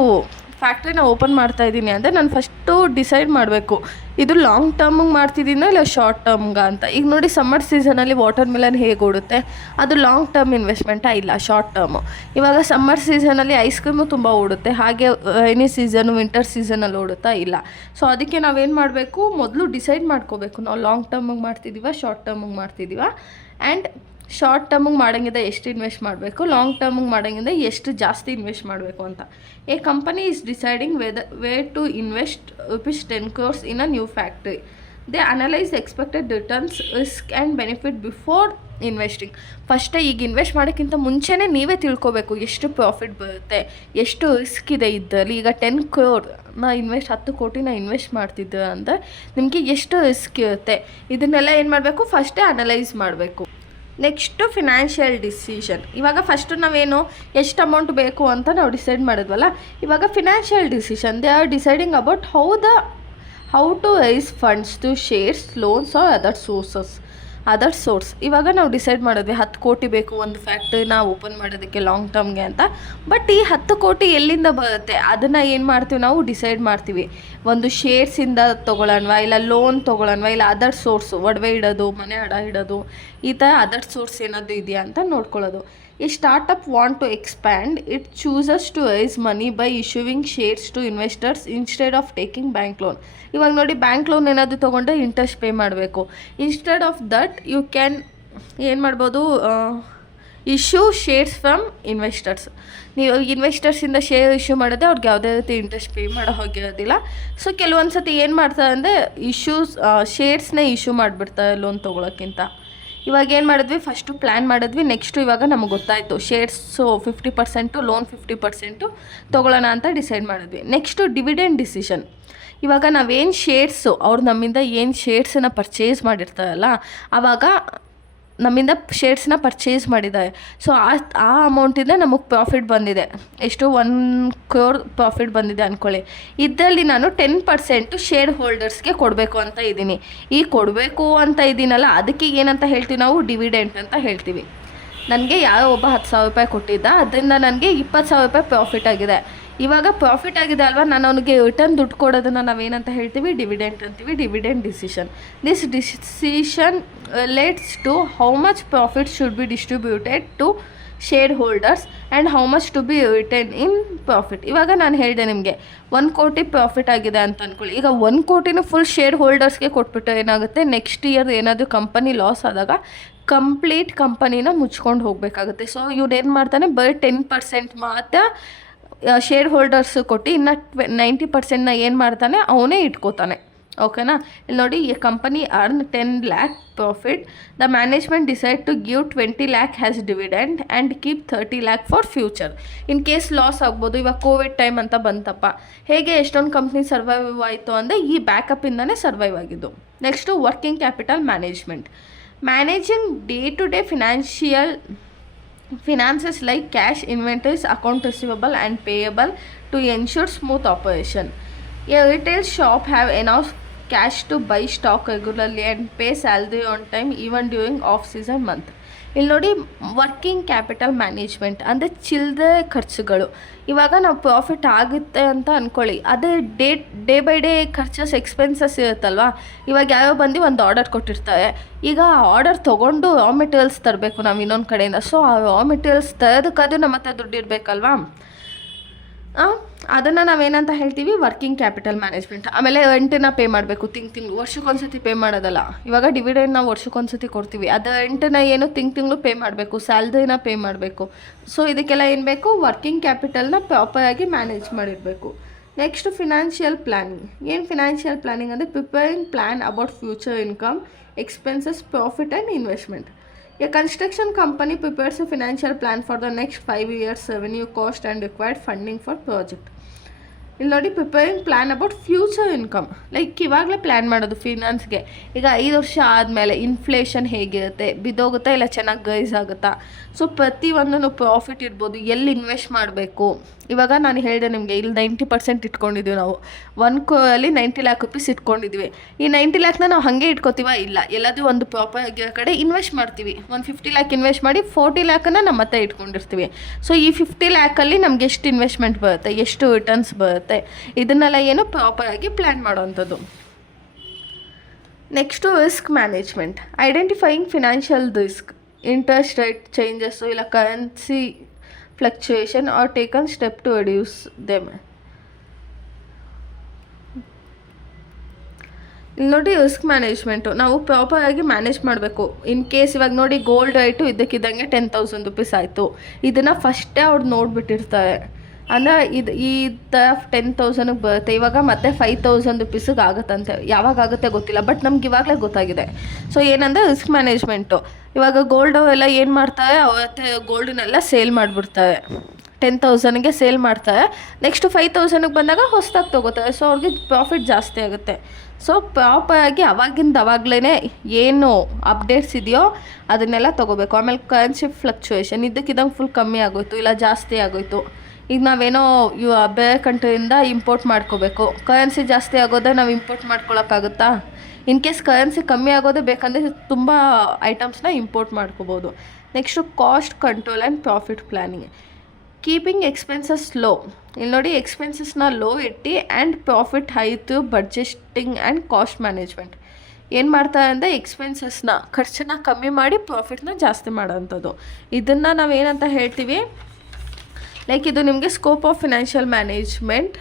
ಫ್ಯಾಕ್ಟ್ರಿನ ಓಪನ್ ಮಾಡ್ತಾಯಿದ್ದೀನಿ ಅಂದರೆ ನಾನು ಫಸ್ಟು ಡಿಸೈಡ್ ಮಾಡಬೇಕು, ಇದು ಲಾಂಗ್ ಟರ್ಮಿಗೆ ಮಾಡ್ತಿದ್ದೀನೋ ಇಲ್ಲ ಶಾರ್ಟ್ ಟರ್ಮ್ಗೆ ಅಂತ. ಈಗ ನೋಡಿ, ಸಮ್ಮರ್ ಸೀಸನಲ್ಲಿ ವಾಟರ್ ಮಿಲನ್ ಹೇಗೆ ಓಡುತ್ತೆ, ಅದು ಲಾಂಗ್ ಟರ್ಮ್ ಇನ್ವೆಸ್ಟ್ಮೆಂಟಾ ಇಲ್ಲ ಶಾರ್ಟ್ ಟರ್ಮು. ಇವಾಗ ಸಮ್ಮರ್ ಸೀಸನಲ್ಲಿ ಐಸ್ ಕ್ರೀಮು ತುಂಬ ಓಡುತ್ತೆ, ಹಾಗೆ ರೈನಿ ಸೀಸನು ವಿಂಟರ್ ಸೀಸನಲ್ಲಿ ಓಡುತ್ತಾ ಇಲ್ಲ. ಸೊ ಅದಕ್ಕೆ ನಾವೇನು ಮಾಡಬೇಕು, ಮೊದಲು ಡಿಸೈಡ್ ಮಾಡ್ಕೋಬೇಕು, ನಾವು ಲಾಂಗ್ ಟರ್ಮಿಗೆ ಮಾಡ್ತಿದ್ದೀವ ಶಾರ್ಟ್ ಟರ್ಮಿಗೆ ಮಾಡ್ತಿದ್ದೀವ. ಆ್ಯಂಡ್ ಶಾರ್ಟ್ ಟರ್ಮಿಗೆ ಮಾಡೋಂಗಿಂದ ಎಷ್ಟು ಇನ್ವೆಸ್ಟ್ ಮಾಡಬೇಕು, ಲಾಂಗ್ ಟರ್ಮಿಗೆ ಮಾಡೋಂಗಿಂದ ಎಷ್ಟು ಜಾಸ್ತಿ ಇನ್ವೆಸ್ಟ್ ಮಾಡಬೇಕು ಅಂತ. A company is deciding way to invest ₹10 crores in a new factory. They analyse expected returns, risk and benefit before investing. ಫಸ್ಟೇ ಈಗ ಇನ್ವೆಸ್ಟ್ ಮಾಡೋಕ್ಕಿಂತ ಮುಂಚೆನೇ ನೀವೇ ತಿಳ್ಕೊಬೇಕು ಎಷ್ಟು ಪ್ರಾಫಿಟ್ ಬರುತ್ತೆ, ಎಷ್ಟು ರಿಸ್ಕ್ ಇದೆ ಇದರಲ್ಲಿ. ಈಗ 10 crore 10 ಕೋಟಿನ ಇನ್ವೆಸ್ಟ್ ಮಾಡ್ತಿದ್ದೆ ಅಂದರೆ ನಿಮಗೆ ಎಷ್ಟು ರಿಸ್ಕ್ ಇರುತ್ತೆ, ಇದನ್ನೆಲ್ಲ ಏನು ಮಾಡಬೇಕು, ಫಸ್ಟೇ ಅನಲೈಸ್ ಮಾಡಬೇಕು. Next financial decision. ಇವಾಗ ಫಸ್ಟು ನಾವೇನು ಎಷ್ಟು ಅಮೌಂಟ್ ಬೇಕು ಅಂತ ನಾವು ಡಿಸೈಡ್ ಮಾಡಿದ್ವಲ್ಲ, ಇವಾಗ financial decision. They are deciding about how to raise funds to shares, loans or other source. ಇವಾಗ ನಾವು ಡಿಸೈಡ್ ಮಾಡಿದ್ವಿ 10 ಕೋಟಿ ಬೇಕು ಒಂದು ಫ್ಯಾಕ್ಟ್ರಿನ ಓಪನ್ ಮಾಡೋದಕ್ಕೆ ಲಾಂಗ್ ಟರ್ಮ್ಗೆ ಅಂತ. ಬಟ್ ಈ 10 ಕೋಟಿ ಎಲ್ಲಿಂದ ಬರುತ್ತೆ ಅದನ್ನು ಏನು ಮಾಡ್ತೀವಿ, ನಾವು ಡಿಸೈಡ್ ಮಾಡ್ತೀವಿ. ಒಂದು ಶೇರ್ಸಿಂದ ತೊಗೊಳ್ಳೋಣವಾ, ಇಲ್ಲ ಲೋನ್ ತೊಗೊಳ್ಳೋಣವಾ, ಇಲ್ಲ ಅದರ್ ಸೋರ್ಸು, ಒಡವೆ ಇಡೋದು, ಮನೆ ಅಡ ಇಡೋದು, ಈ ಥರ ಅದರ್ ಸೋರ್ಸ್ ಏನಾದರೂ ಇದೆಯಾ ಅಂತ ನೋಡ್ಕೊಳ್ಳೋದು. ಈ startup want to expand, it chooses to raise money by issuing shares to investors instead of taking bank loan. ಇವಾಗ ನೋಡಿ, ಬ್ಯಾಂಕ್ ಲೋನ್ ಏನಾದರೂ ತೊಗೊಂಡ್ರೆ ಇಂಟ್ರೆಸ್ಟ್ ಪೇ ಮಾಡಬೇಕು. Instead of that you can ಏನು ಮಾಡ್ಬೋದು, ಇಶ್ಯೂ ಶೇರ್ಸ್ ಫ್ರಮ್ ಇನ್ವೆಸ್ಟರ್ಸ್. ನೀವು ಇನ್ವೆಸ್ಟರ್ಸಿಂದ share issue ಮಾಡಿದ್ರೆ ಅವ್ರಿಗೆ ಯಾವುದೇ ರೀತಿ ಇಂಟ್ರೆಸ್ಟ್ ಪೇ ಮಾಡೋ ಹೋಗಿರೋದಿಲ್ಲ. ಸೊ ಕೆಲವೊಂದು ಸತಿ ಏನು ಮಾಡ್ತಾರೆ ಅಂದರೆ ಶೇರ್ಸ್ನೇ ಇಶ್ಯೂ ಮಾಡಿಬಿಡ್ತಾರೆ ಲೋನ್ ತೊಗೊಳೋಕ್ಕಿಂತ. ಇವಾಗ ಏನು ಮಾಡಿದ್ವಿ, ಫಸ್ಟು ಪ್ಲ್ಯಾನ್ ಮಾಡಿದ್ವಿ. ನೆಕ್ಸ್ಟು ಇವಾಗ ನಮಗೆ ಗೊತ್ತಾಯಿತು ಶೇರ್ಸು 50%, ಲೋನ್ 50% ತೊಗೊಳ್ಳೋಣ ಅಂತ ಡಿಸೈಡ್ ಮಾಡಿದ್ವಿ. Next dividend decision. ಇವಾಗ ನಾವೇನು ಶೇರ್ಸು ಅವ್ರು ನಮ್ಮಿಂದ ಏನು ಶೇರ್ಸನ್ನು ಪರ್ಚೇಸ್ ಮಾಡಿರ್ತಾರಲ್ಲ, ಆವಾಗ ನಮ್ಮಿಂದ ಶೇರ್ಸ್ನ ಪರ್ಚೇಸ್ ಮಾಡಿದ್ದಾರೆ. ಸೊ ಆ ಅಮೌಂಟಿಂದ ನಮಗೆ ಪ್ರಾಫಿಟ್ ಬಂದಿದೆ. ಎಷ್ಟು 1 crore ಪ್ರಾಫಿಟ್ ಬಂದಿದೆ ಅಂದ್ಕೊಳ್ಳಿ. ಇದರಲ್ಲಿ ನಾನು 10% ಶೇರ್ ಹೋಲ್ಡರ್ಸ್ಗೆ ಕೊಡಬೇಕು ಅಂತ ಇದ್ದೀನಿ. ಈ ಕೊಡಬೇಕು ಅಂತ ಇದ್ದೀನಲ್ಲ, ಅದಕ್ಕೆ ಏನಂತ ಹೇಳ್ತೀವಿ ನಾವು, ಡಿವಿಡೆಂಟ್ ಅಂತ ಹೇಳ್ತೀವಿ. ನನಗೆ ಯಾರೋ ಒಬ್ಬ 10,000 ರೂಪಾಯಿ ಕೊಟ್ಟಿದ್ದ, ಅದರಿಂದ ನನಗೆ 20,000 ರೂಪಾಯಿ ಪ್ರಾಫಿಟ್ ಆಗಿದೆ. ಇವಾಗ ಪ್ರಾಫಿಟ್ ಆಗಿದೆ ಅಲ್ವಾ, ನಾನು ಅವನಿಗೆ ರಿಟರ್ನ್ ದುಡ್ಡು ಕೊಡೋದನ್ನು ನಾವೇನಂತ ಹೇಳ್ತೀವಿ, ಡಿವಿಡೆಂಟ್ ಅಂತೀವಿ. Dividend decision. This decision relates to how much profit should be distributed to shareholders and how much to be return in profit. ಇವಾಗ ನಾನು ಹೇಳಿದೆ ನಿಮಗೆ 1 ಕೋಟಿ ಪ್ರಾಫಿಟ್ ಆಗಿದೆ ಅಂತ ಅಂದ್ಕೊಳ್ಳಿ. ಈಗ 1 ಕೋಟಿನೂ ಫುಲ್ ಶೇರ್ ಹೋಲ್ಡರ್ಸ್ಗೆ ಕೊಟ್ಬಿಟ್ಟು ಏನಾಗುತ್ತೆ, ನೆಕ್ಸ್ಟ್ ಇಯರ್ ಏನಾದರೂ ಕಂಪನಿ ಲಾಸ್ ಆದಾಗ ಕಂಪ್ಲೀಟ್ ಕಂಪನಿನ ಮುಚ್ಕೊಂಡು ಹೋಗಬೇಕಾಗುತ್ತೆ. ಸೊ ಇವ್ನೇನು ಮಾಡ್ತಾನೆ, ಬರೀ 10% ಮಾತ್ರ ಶೇರ್ ಹೋಲ್ಡರ್ಸ್ ಕೊಟ್ಟು ಇನ್ನು 90%ನ ಏನು ಮಾಡ್ತಾನೆ, ಅವನೇ ಇಟ್ಕೋತಾನೆ. ಓಕೆನಾ? ಇಲ್ಲಿ ನೋಡಿ, ಈ company earn 10 lakh profit. The management decide to give 20 lakh has dividend and keep 30 lakh for future. In case loss ಆಗ್ಬೋದು. ಇವಾಗ ಕೋವಿಡ್ ಟೈಮ್ ಅಂತ ಬಂತಪ್ಪ, ಹೇಗೆ ಎಷ್ಟೊಂದು ಕಂಪ್ನಿ ಸರ್ವೈವ್ ಆಯಿತು ಅಂದರೆ ಈ ಬ್ಯಾಕಪ್ಪಿಂದನೇ ಸರ್ವೈವ್ ಆಗಿದ್ದು. Next working capital management. Managing day to day finances like cash, inventories, account receivable and payable to ensure smooth operation. A retail shop have enough cash to buy stock regularly and pay salary on time even during off season month. ಇಲ್ಲಿ ನೋಡಿ, working capital management ಅಂದರೆ ಚಿಲ್ಲರೆ ಖರ್ಚುಗಳು. ಇವಾಗ ನಾವು profit ಆಗುತ್ತೆ ಅಂತ ಅಂದ್ಕೊಳ್ಳಿ, ಅದೇ ಡೇ ಬೈ ಡೇ ಖರ್ಚಸ್ ಎಕ್ಸ್ಪೆನ್ಸಸ್ ಇರುತ್ತಲ್ವ. ಇವಾಗ ಯಾರೋ ಬಂದು ಒಂದು ಆರ್ಡರ್ ಕೊಟ್ಟಿರ್ತಾರೆ. ಈಗ ಆ ಆರ್ಡರ್ ತೊಗೊಂಡು ರಾ ಮೆಟೀರಿಯಲ್ಸ್ ತರಬೇಕು ನಾವು ಇನ್ನೊಂದು ಕಡೆಯಿಂದ. ಸೊ ಆ ರಾ ಮೆಟೀರಿಯಲ್ಸ್ ತರೋದಕ್ಕಾದ್ರೂ ನಮ್ಮ ಹತ್ರ ದುಡ್ಡು ಇರಬೇಕಲ್ವಾ. ಅದನ್ನು ನಾವೇನಂತ ಹೇಳ್ತೀವಿ, ವರ್ಕಿಂಗ್ ಕ್ಯಾಪಿಟಲ್ ಮ್ಯಾನೇಜ್ಮೆಂಟ್. ಆಮೇಲೆ ರೆಂಟನ್ನ ಪೇ ಮಾಡಬೇಕು, ತಿಂಗಳು ವರ್ಷಕ್ಕೊಂದ್ಸತಿ ಪೇ ಮಾಡೋದಲ್ಲ. ಇವಾಗ ಡಿವಿಡೆಂಡ್ ನಾವು ವರ್ಷಕ್ಕೊಂದ್ಸತಿ ಕೊಡ್ತೀವಿ, ಅದು ರೆಂಟನ್ನ ಏನು ತಿಂಗಳು ಪೇ ಮಾಡಬೇಕು, ಸ್ಯಾಲ್ರಿನ ಪೇ ಮಾಡಬೇಕು. ಸೊ ಇದಕ್ಕೆಲ್ಲ ಏನು ಬೇಕು, ವರ್ಕಿಂಗ್ ಕ್ಯಾಪಿಟಲ್ನ ಪ್ರಾಪರಾಗಿ ಮ್ಯಾನೇಜ್ ಮಾಡಿರಬೇಕು. Next financial planning. ಏನು ಫಿನಾನ್ಷಿಯಲ್ ಪ್ಲ್ಯಾನಿಂಗ್ ಅಂದರೆ preparing plan about future income, expenses, profit and investment. A construction company prepares a financial plan for the next 5 years revenue, cost and required funding for project. ಇಲ್ಲಿ ನೋಡಿ, preparing plan about future income. Like ಇವಾಗಲೇ plan ಮಾಡೋದು ಫಿನಾನ್ಸ್ಗೆ. ಈಗ 5 ವರ್ಷ ಆದಮೇಲೆ inflation ಹೇಗಿರುತ್ತೆ, ಬಿದ್ದೋಗುತ್ತಾ ಇಲ್ಲ ಚೆನ್ನಾಗಿ ಗೈಸ್ ಆಗುತ್ತಾ. ಸೊ ಪ್ರತಿಯೊಂದೂ ಪ್ರಾಫಿಟ್ ಇರ್ಬೋದು, ಎಲ್ಲಿ ಇನ್ವೆಸ್ಟ್ ಮಾಡಬೇಕು. ಇವಾಗ ನಾನು ಹೇಳಿದೆ ನಿಮಗೆ, ಇಲ್ಲಿ 90% ಇಟ್ಕೊಂಡಿದ್ದೀವಿ ನಾವು. 1 crore 90 lakh rupees ಇಟ್ಕೊಂಡಿದ್ವಿ. ಈ 90 lakhನ ನಾವು ಹಾಗೆ ಇಟ್ಕೋತೀವ, ಇಲ್ಲ ಎಲ್ಲಾದರೂ ಒಂದು ಪ್ರಾಪರ್ ಆಗಿರೋ ಕಡೆ ಇನ್ವೆಸ್ಟ್ ಮಾಡ್ತೀವಿ. 50 lakh ಇನ್ವೆಸ್ಟ್ ಮಾಡಿ 40 lakhನ ನಮ್ಮ ಹತ್ರ ಇಟ್ಕೊಂಡಿರ್ತೀವಿ. ಸೊ ಈ 50 lakhಲ್ಲಿ ನಮ್ಗೆ ಎಷ್ಟು ಇನ್ವೆಸ್ಟ್ಮೆಂಟ್ ಬರುತ್ತೆ, ಎಷ್ಟು ರಿಟರ್ನ್ಸ್ ಬರುತ್ತೆ, ಇದನ್ನೆಲ್ಲ ಏನು ಪ್ರಾಪರಾಗಿ ಪ್ಲ್ಯಾನ್ ಮಾಡೋವಂಥದ್ದು. Next risk management. Identifying financial risk, interest rate changes ಇಲ್ಲ currency fluctuation are taken step to reduce them. ಇಲ್ಲಿ ನೋಡಿ, ರಿಸ್ಕ್ ಮ್ಯಾನೇಜ್ಮೆಂಟು ನಾವು ಪ್ರಾಪರಾಗಿ ಮ್ಯಾನೇಜ್ ಮಾಡಬೇಕು. ಇನ್ ಕೇಸ್ ಇವಾಗ ನೋಡಿ, ಗೋಲ್ಡ್ ರೇಟು ಇದ್ದಕ್ಕಿದ್ದಂಗೆ 10,000 ರೂಪೀಸ್ ಆಯಿತು. ಇದನ್ನು ಫಸ್ಟೇ ಅವ್ರು ನೋಡಿಬಿಟ್ಟಿರ್ತಾರೆ. ಅಂದರೆ ಈ ಥರ 10,000ಗೆ ಬರುತ್ತೆ, ಇವಾಗ ಮತ್ತೆ 5,000 ರೂಪೀಸಿಗೆ ಆಗುತ್ತಂತೆ. ಯಾವಾಗ ಆಗುತ್ತೆ ಗೊತ್ತಿಲ್ಲ, ಬಟ್ ನಮ್ಗೆ ಇವಾಗಲೇ ಗೊತ್ತಾಗಿದೆ. ಸೊ ಏನಂದರೆ ರಿಸ್ಕ್ ಮ್ಯಾನೇಜ್ಮೆಂಟು. ಇವಾಗ ಗೋಲ್ಡ್ ಎಲ್ಲ ಏನು ಮಾಡ್ತಾರೆ, ಅವತ್ತೆ ಗೋಲ್ಡನ್ನೆಲ್ಲ ಸೇಲ್ ಮಾಡಿಬಿಡ್ತಾರೆ. 10,000ಗೆ ಸೇಲ್ ಮಾಡ್ತಾರೆ. ನೆಕ್ಸ್ಟ್ 5,000ಗೆ ಬಂದಾಗ ಹೊಸದಾಗಿ ತೊಗೋತಾರೆ. ಸೊ ಅವ್ರಿಗೆ ಪ್ರಾಫಿಟ್ ಜಾಸ್ತಿ ಆಗುತ್ತೆ. ಸೊ ಪ್ರಾಪರಾಗಿ ಅವಾಗಲೇ ಏನು ಅಪ್ಡೇಟ್ಸ್ ಇದೆಯೋ ಅದನ್ನೆಲ್ಲ ತೊಗೋಬೇಕು. ಆಮೇಲೆ ಕರೆನ್ಸಿ ಫ್ಲಕ್ಚುಯೇಷನ್ ಇದ್ದಕ್ಕಿದ್ದಂಗೆ ಫುಲ್ ಕಮ್ಮಿ ಆಗೋಯ್ತು ಇಲ್ಲ ಜಾಸ್ತಿ ಆಗೋಯ್ತು. ಈಗ ನಾವೇನೋ ಬೇರೆ ಕಂಟ್ರಿಯಿಂದ ಇಂಪೋರ್ಟ್ ಮಾಡ್ಕೋಬೇಕು, ಕರೆನ್ಸಿ ಜಾಸ್ತಿ ಆಗೋದೇ ನಾವು ಇಂಪೋರ್ಟ್ ಮಾಡ್ಕೊಳಕ್ಕಾಗುತ್ತಾ? ಇನ್ ಕೇಸ್ ಕರೆನ್ಸಿ ಕಮ್ಮಿ ಆಗೋದೇ ಬೇಕಂದರೆ ತುಂಬ ಐಟಮ್ಸ್ನ ಇಂಪೋರ್ಟ್ ಮಾಡ್ಕೋಬೋದು. Next cost control and profit planning. Keeping expenses low. ಇಲ್ಲಿ ನೋಡಿ, ಎಕ್ಸ್ಪೆನ್ಸಸ್ನ ಲೋ ಇಟ್ಟು and profit high through budgeting and cost management. ಏನು ಮಾಡ್ತಾರೆ ಅಂದರೆ ಎಕ್ಸ್ಪೆನ್ಸಸ್ನ ಖರ್ಚನ್ನ ಕಮ್ಮಿ ಮಾಡಿ ಪ್ರಾಫಿಟ್ನ ಜಾಸ್ತಿ ಮಾಡೋವಂಥದ್ದು. ಇದನ್ನು ನಾವೇನಂತ ಹೇಳ್ತೀವಿ, ಲೈಕ್ ಇದು ನಿಮಗೆ ಸ್ಕೋಪ್ ಆಫ್ ಫಿನಾನ್ಷಿಯಲ್ ಮ್ಯಾನೇಜ್ಮೆಂಟ್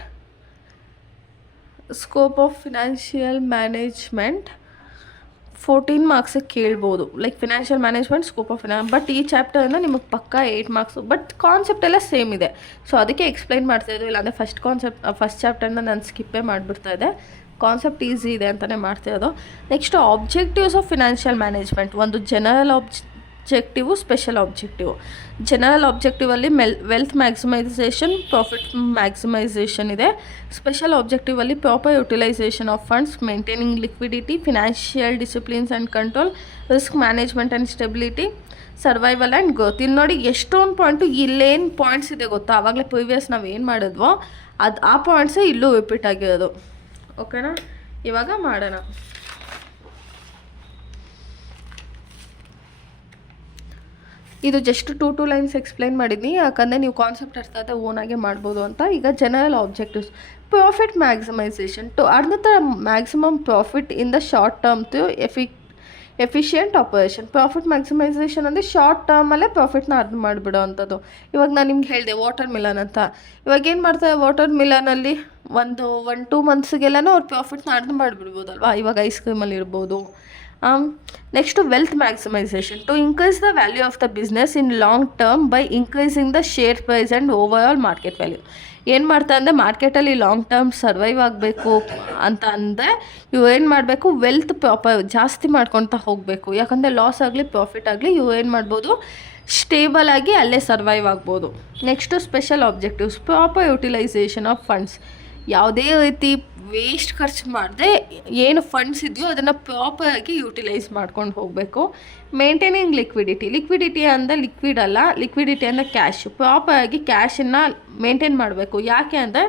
14 ಮಾರ್ಕ್ಸಿಗೆ ಕೇಳ್ಬೋದು. Like financial management, scope of but ಈ ಚಾಪ್ಟರಿಂದ ನಿಮಗೆ ಪಕ್ಕ 8 ಮಾರ್ಕ್ಸು. ಬಟ್ ಕಾನ್ಸೆಪ್ಟ್ ಎಲ್ಲ ಸೇಮ್ ಇದೆ. ಸೊ ಅದಕ್ಕೆ ಎಕ್ಸ್ಪ್ಲೈನ್ ಮಾಡ್ತಾಯಿದ್ದು. ಇಲ್ಲಾಂದರೆ ಫಸ್ಟ್ ಚಾಪ್ಟರ್ನ ನಾನು ಸ್ಕಿಪ್ಪೇ ಮಾಡಿಬಿಡ್ತಾಯಿದ್ದೆ. ಕಾನ್ಸೆಪ್ಟ್ ಈಸಿ ಇದೆ ಅಂತಲೇ ಮಾಡ್ತಿರೋದು. Next objectives of financial management. ಒಂದು general objective, special objective. General ಆಬ್ಜೆಕ್ಟಿವಲ್ಲಿ ವೆಲ್ತ್ ಮ್ಯಾಕ್ಸಿಮೈಸೇಷನ್, ಪ್ರಾಫಿಟ್ ಮ್ಯಾಕ್ಸಿಮೈಸೇಷನ್ ಇದೆ. ಸ್ಪೆಷಲ್ ಆಬ್ಜೆಕ್ಟಿವಲ್ಲಿ proper utilisation of funds, maintaining liquidity, financial disciplines and control, risk management and stability, survival and growth. ಇಲ್ಲಿ ನೋಡಿ ಎಷ್ಟೊಂದು point ಇಲ್ಲೇನು points ಇದೆ ಗೊತ್ತಾ, ಆವಾಗಲೇ ಪ್ರೀವಿಯಸ್ ನಾವು ಏನು ಮಾಡಿದ್ವೋ ಆ ಪಾಯಿಂಟ್ಸೇ ಇಲ್ಲೂ ರಿಪೀಟ್ ಆಗಿರೋದು. ಓಕೆನಾ, ಇವಾಗ ಮಾಡೋಣ. ಇದು ಜಸ್ಟ್ 2 ಲೈನ್ಸ್ ಎಕ್ಸ್ಪ್ಲೈನ್ ಮಾಡಿದ್ದೀನಿ, ಯಾಕಂದರೆ ನೀವು ಕಾನ್ಸೆಪ್ಟ್ ಅರ್ಥ ಆದ ಓನಾಗೆ ಮಾಡ್ಬೋದು ಅಂತ. ಈಗ general objectives, profit maximisation to earn the maximum profit in the short term to efficient operation. Profit maximisation ಅಂದರೆ ಶಾರ್ಟ್ ಟರ್ಮಲ್ಲೇ ಪ್ರಾಫಿಟ್ನ ಅರ್ನ್ ಮಾಡಿಬಿಡೋ ಅಂಥದ್ದು. ಇವಾಗ ನಾನು ನಿಮ್ಗೆ ಹೇಳಿದೆ ವಾಟರ್ ಮಿಲನ್ ಅಂತ. ಇವಾಗ ಏನು ಮಾಡ್ತಾರೆ, ವಾಟರ್ ಮಿಲನಲ್ಲಿ 1-2 ಮಂತ್ಸ್ಗೆಲ್ಲನೂ ಅವ್ರು ಪ್ರಾಫಿಟ್ನ ಅರ್ನ್ ಮಾಡಿಬಿಡ್ಬೋದಲ್ವಾ. ಇವಾಗ ಐಸ್ ಕ್ರೀಮಲ್ಲಿ ಇರ್ಬೋದು. Next wealth maximisation to increase the value of the business in long term by increasing the share price and overall market value. ಏನು ಮಾಡ್ತಾ ಅಂದರೆ ಮಾರ್ಕೆಟಲ್ಲಿ ಲಾಂಗ್ ಟರ್ಮ್ ಸರ್ವೈವ್ ಆಗಬೇಕು ಅಂತ ಅಂದರೆ ಇವು ಏನು ಮಾಡಬೇಕು, ವೆಲ್ತ್ ಪ್ರಾಪರ್ ಜಾಸ್ತಿ ಮಾಡ್ಕೊತಾ ಹೋಗಬೇಕು. ಯಾಕಂದರೆ ಲಾಸ್ ಆಗಲಿ ಪ್ರಾಫಿಟ್ ಆಗಲಿ ಇವು ಏನು ಮಾಡ್ಬೋದು, ಸ್ಟೇಬಲ್ ಆಗಿ ಅಲ್ಲೇ ಸರ್ವೈವ್ ಆಗ್ಬೋದು. Next special objectives, proper utilisation of funds. ಯಾವುದೇ ರೀತಿ ವೇಸ್ಟ್ ಖರ್ಚು ಮಾಡದೆ ಏನು ಫಂಡ್ಸ್ ಇದೆಯೋ ಅದನ್ನು ಪ್ರಾಪರಾಗಿ ಯುಟಿಲೈಸ್ ಮಾಡ್ಕೊಂಡು ಹೋಗಬೇಕು. ಮೇಂಟೈನಿಂಗ್ ಲಿಕ್ವಿಡಿಟಿ ಅಂದರೆ ಲಿಕ್ವಿಡ್ ಅಲ್ಲ, ಲಿಕ್ವಿಡಿಟಿ ಅಂದರೆ ಕ್ಯಾಶು. ಪ್ರಾಪರಾಗಿ ಕ್ಯಾಶನ್ನು ಮೇಂಟೈನ್ ಮಾಡಬೇಕು. ಯಾಕೆ ಅಂದರೆ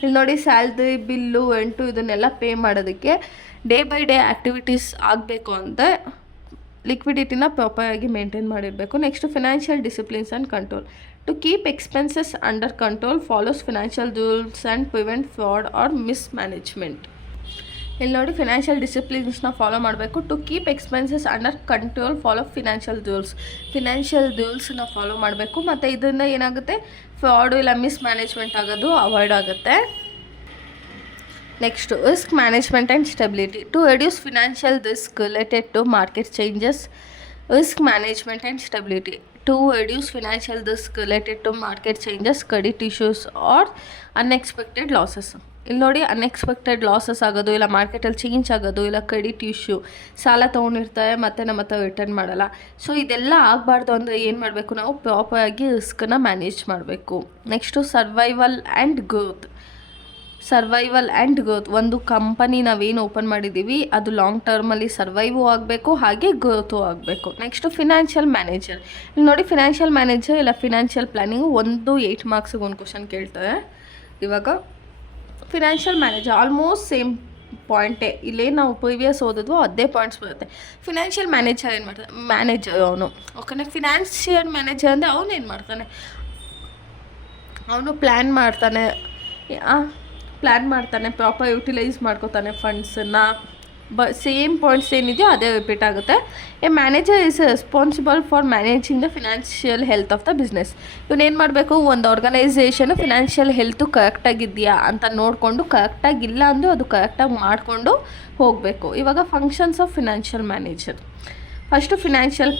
ಇಲ್ಲಿ ನೋಡಿ, ಸ್ಯಾಲ್ರಿ, ಬಿಲ್ಲು, ರೆಂಟು ಇದನ್ನೆಲ್ಲ ಪೇ ಮಾಡೋದಕ್ಕೆ ಡೇ ಬೈ ಡೇ ಆ್ಯಕ್ಟಿವಿಟೀಸ್ ಆಗಬೇಕು ಅಂದರೆ ಲಿಕ್ವಿಡಿಟಿನ ಪ್ರಾಪರಾಗಿ ಮೇಂಟೈನ್ ಮಾಡಿರಬೇಕು. Next financial disciplines and control to keep expenses under control, follows financial rules and prevent fraud or mismanagement. ಇಲ್ಲಿ ನೋಡಿ, ಫಿನಾನ್ಷಿಯಲ್ ಡಿಸಿಪ್ಲಿನ್ಸ್ನ ಫಾಲೋ ಮಾಡಬೇಕು. To keep expenses under control, follow financial ರೂಲ್ಸ್ನ ಫಾಲೋ ಮಾಡಬೇಕು. ಮತ್ತು ಇದರಿಂದ ಏನಾಗುತ್ತೆ, ಫ್ರಾಡು ಇಲ್ಲ ಮಿಸ್ಮ್ಯಾನೇಜ್ಮೆಂಟ್ ಆಗೋದು ಅವಾಯ್ಡ್ ಆಗುತ್ತೆ. Next risk management and stability to reduce financial risk related to market changes. Risk management and stability to reduce financial risk related to market changes, credit issues or unexpected losses. ಇಲ್ಲಿ ನೋಡಿ, unexpected losses ಆಗೋದು, ಇಲ್ಲ ಮಾರ್ಕೆಟಲ್ಲಿ change ಆಗೋದು, ಇಲ್ಲ credit issue, ಸಾಲ ತೊಗೊಂಡಿರ್ತಾರೆ ಮತ್ತು ನಮ್ಮ ಹತ್ರ ರಿಟರ್ನ್ ಮಾಡಲ್ಲ. ಸೊ ಇದೆಲ್ಲ ಆಗಬಾರ್ದು ಅಂದರೆ ಏನು ಮಾಡಬೇಕು, ನಾವು ಪ್ರಾಪರಾಗಿ ರಿಸ್ಕನ್ನು ಮ್ಯಾನೇಜ್ ಮಾಡಬೇಕು. Next survival and growth. ಒಂದು ಕಂಪನಿ ನಾವೇನು ಓಪನ್ ಮಾಡಿದ್ದೀವಿ ಅದು ಲಾಂಗ್ ಟರ್ಮಲ್ಲಿ ಸರ್ವೈವು ಆಗಬೇಕು, ಹಾಗೆ ಗ್ರೋತು ಆಗಬೇಕು. Next financial manager. ಇಲ್ಲಿ ನೋಡಿ, ಫಿನಾನ್ಷಿಯಲ್ ಮ್ಯಾನೇಜರ್ ಇಲ್ಲ ಫಿನಾನ್ಷಿಯಲ್ ಪ್ಲ್ಯಾನಿಂಗು 8 ಮಾರ್ಕ್ಸಿಗೆ ಒಂದು ಕ್ವಶನ್ ಕೇಳ್ತಾರೆ. ಇವಾಗ ಫಿನಾನ್ಷಿಯಲ್ ಮ್ಯಾನೇಜರ್ ಆಲ್ಮೋಸ್ಟ್ ಸೇಮ್ ಪಾಯಿಂಟೇ, ಇಲ್ಲೇ ನಾವು ಪ್ರೀವಿಯಸ್ ಓದಿದ್ವೋ ಅದೇ ಪಾಯಿಂಟ್ಸ್ ಬರುತ್ತೆ. ಫಿನಾನ್ಷಿಯಲ್ ಮ್ಯಾನೇಜರ್ ಏನು ಮಾಡ್ತಾನೆ, ಮ್ಯಾನೇಜರ್ ಅವನು. ಓಕೆನಾ, ಫಿನಾನ್ಷಿಯಲ್ ಮ್ಯಾನೇಜರ್ ಅಂದರೆ ಅವನು ಏನು ಮಾಡ್ತಾನೆ, ಅವನು ಪ್ಲ್ಯಾನ್ ಮಾಡ್ತಾನೆ, ಪ್ರಾಪರ್ ಯುಟಿಲೈಸ್ ಮಾಡ್ಕೋತಾನೆ ಫಂಡ್ಸನ್ನು. ಸೇಮ್ ಪಾಯಿಂಟ್ಸ್ ಏನಿದೆಯೋ ಅದೇ ರಿಪೀಟ್ ಆಗುತ್ತೆ. A manager is responsible for managing the financial health of the business. ಇವನೇನು ಮಾಡಬೇಕು, ಒಂದು ಆರ್ಗನೈಸೇಷನು ಫಿನಾನ್ಷಿಯಲ್ ಹೆಲ್ತು ಕರೆಕ್ಟಾಗಿದೆಯಾ ಅಂತ ನೋಡಿಕೊಂಡು, ಕರೆಕ್ಟಾಗಿಲ್ಲ ಅಂದರೂ ಅದು ಕರೆಕ್ಟಾಗಿ ಮಾಡಿಕೊಂಡು ಹೋಗಬೇಕು. ಇವಾಗ functions of financial manager. First financial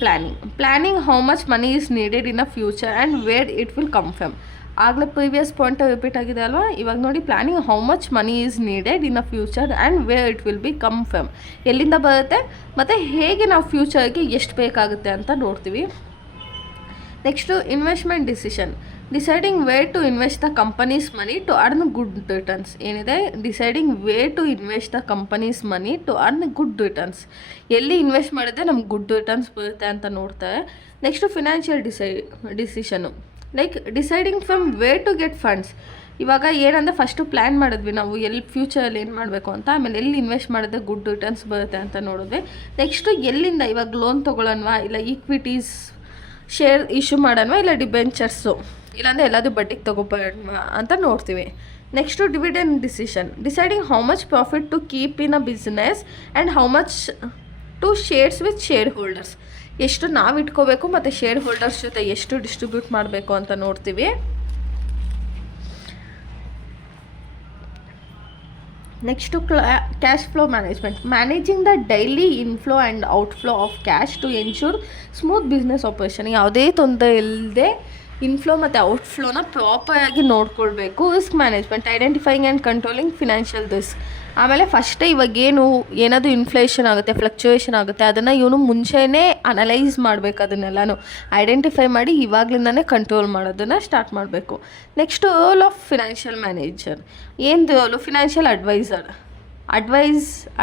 planning how much money is needed in a future and where it will come from. ಆಗಲೇ ಪ್ರೀವಿಯಸ್ ಪಾಯಿಂಟ್ ರಿಪೀಟ್ ಆಗಿದೆ ಅಲ್ವಾ. ಇವಾಗ ನೋಡಿ, planning how much money is needed in a future and where it will be come from. ಎಲ್ಲಿಂದ ಬರುತ್ತೆ ಮತ್ತು ಹೇಗೆ ನಾವು ಫ್ಯೂಚರ್ಗೆ ಎಷ್ಟು ಬೇಕಾಗುತ್ತೆ ಅಂತ ನೋಡ್ತೀವಿ. Next investment deciding where to invest the company's money to earn good returns. ಏನಿದೆ, deciding where to invest the company's money to earn good returns. ಎಲ್ಲಿ ಇನ್ವೆಸ್ಟ್ ಮಾಡಿದ್ರೆ ನಮ್ಗೆ ಗುಡ್ ರಿಟರ್ನ್ಸ್ ಬರುತ್ತೆ ಅಂತ ನೋಡ್ತಾರೆ. Next financial decision like deciding from where to get funds. ಇವಾಗ ಏನಂದರೆ first plan ಮಾಡಿದ್ವಿ ನಾವು ಎಲ್ಲಿ ಫ್ಯೂಚರಲ್ಲಿ ಏನು ಮಾಡಬೇಕು ಅಂತ, ಆಮೇಲೆ ಎಲ್ಲಿ ಇನ್ವೆಸ್ಟ್ ಮಾಡಿದ್ರೆ ಗುಡ್ ರಿಟರ್ನ್ಸ್ ಬರುತ್ತೆ ಅಂತ ನೋಡಿದ್ವಿ. ನೆಕ್ಸ್ಟು ಎಲ್ಲಿಂದ, ಇವಾಗ ಲೋನ್ ತೊಗೊಳ್ಳೋಣವಾ, ಇಲ್ಲ ಈಕ್ವಿಟೀಸ್ ಶೇರ್ ಇಶ್ಯೂ ಮಾಡೋಣವಾ, ಇಲ್ಲ ಡಿಬೆಂಚರ್ಸು, ಇಲ್ಲಾಂದರೆ ಎಲ್ಲದೂ ಬಡ್ಡಿಗೆ ತೊಗೊಬೇಡವಾ ಅಂತ ನೋಡ್ತೀವಿ. Next dividend deciding how much profit to keep in a business and how much to shares with shareholders. ಎಷ್ಟು ನಾವು ಇಟ್ಕೋಬೇಕು ಮತ್ತು ಶೇರ್ ಹೋಲ್ಡರ್ಸ್ ಜೊತೆ ಎಷ್ಟು ಡಿಸ್ಟ್ರಿಬ್ಯೂಟ್ ಮಾಡಬೇಕು ಅಂತ ನೋಡ್ತೀವಿ. Next cash flow managing the daily inflow and outflow of cash to ensure smooth business operation. ಯಾವುದೇ ತೊಂದರೆ ಇಲ್ಲದೆ ಇನ್ಫ್ಲೋ ಮತ್ತು ಔಟ್ಫ್ಲೋನ ಪ್ರಾಪರಾಗಿ ನೋಡ್ಕೊಳ್ಬೇಕು. Risk management identifying and controlling financial risk. ಆಮೇಲೆ ಫಸ್ಟೇ ಇವಾಗೇನು ಏನಾದರೂ ಇನ್ಫ್ಲೇಷನ್ ಆಗುತ್ತೆ, ಫ್ಲಕ್ಚುಯೇಷನ್ ಆಗುತ್ತೆ, ಅದನ್ನು ಇವನು ಮುಂಚೆನೇ ಅನಲೈಸ್ ಮಾಡಬೇಕು. ಅದನ್ನೆಲ್ಲನೂ ಐಡೆಂಟಿಫೈ ಮಾಡಿ ಇವಾಗಲಿಂದನೇ ಕಂಟ್ರೋಲ್ ಮಾಡೋದನ್ನು ಸ್ಟಾರ್ಟ್ ಮಾಡಬೇಕು. Next role of financial manager. ಏನು role? Financial adviser.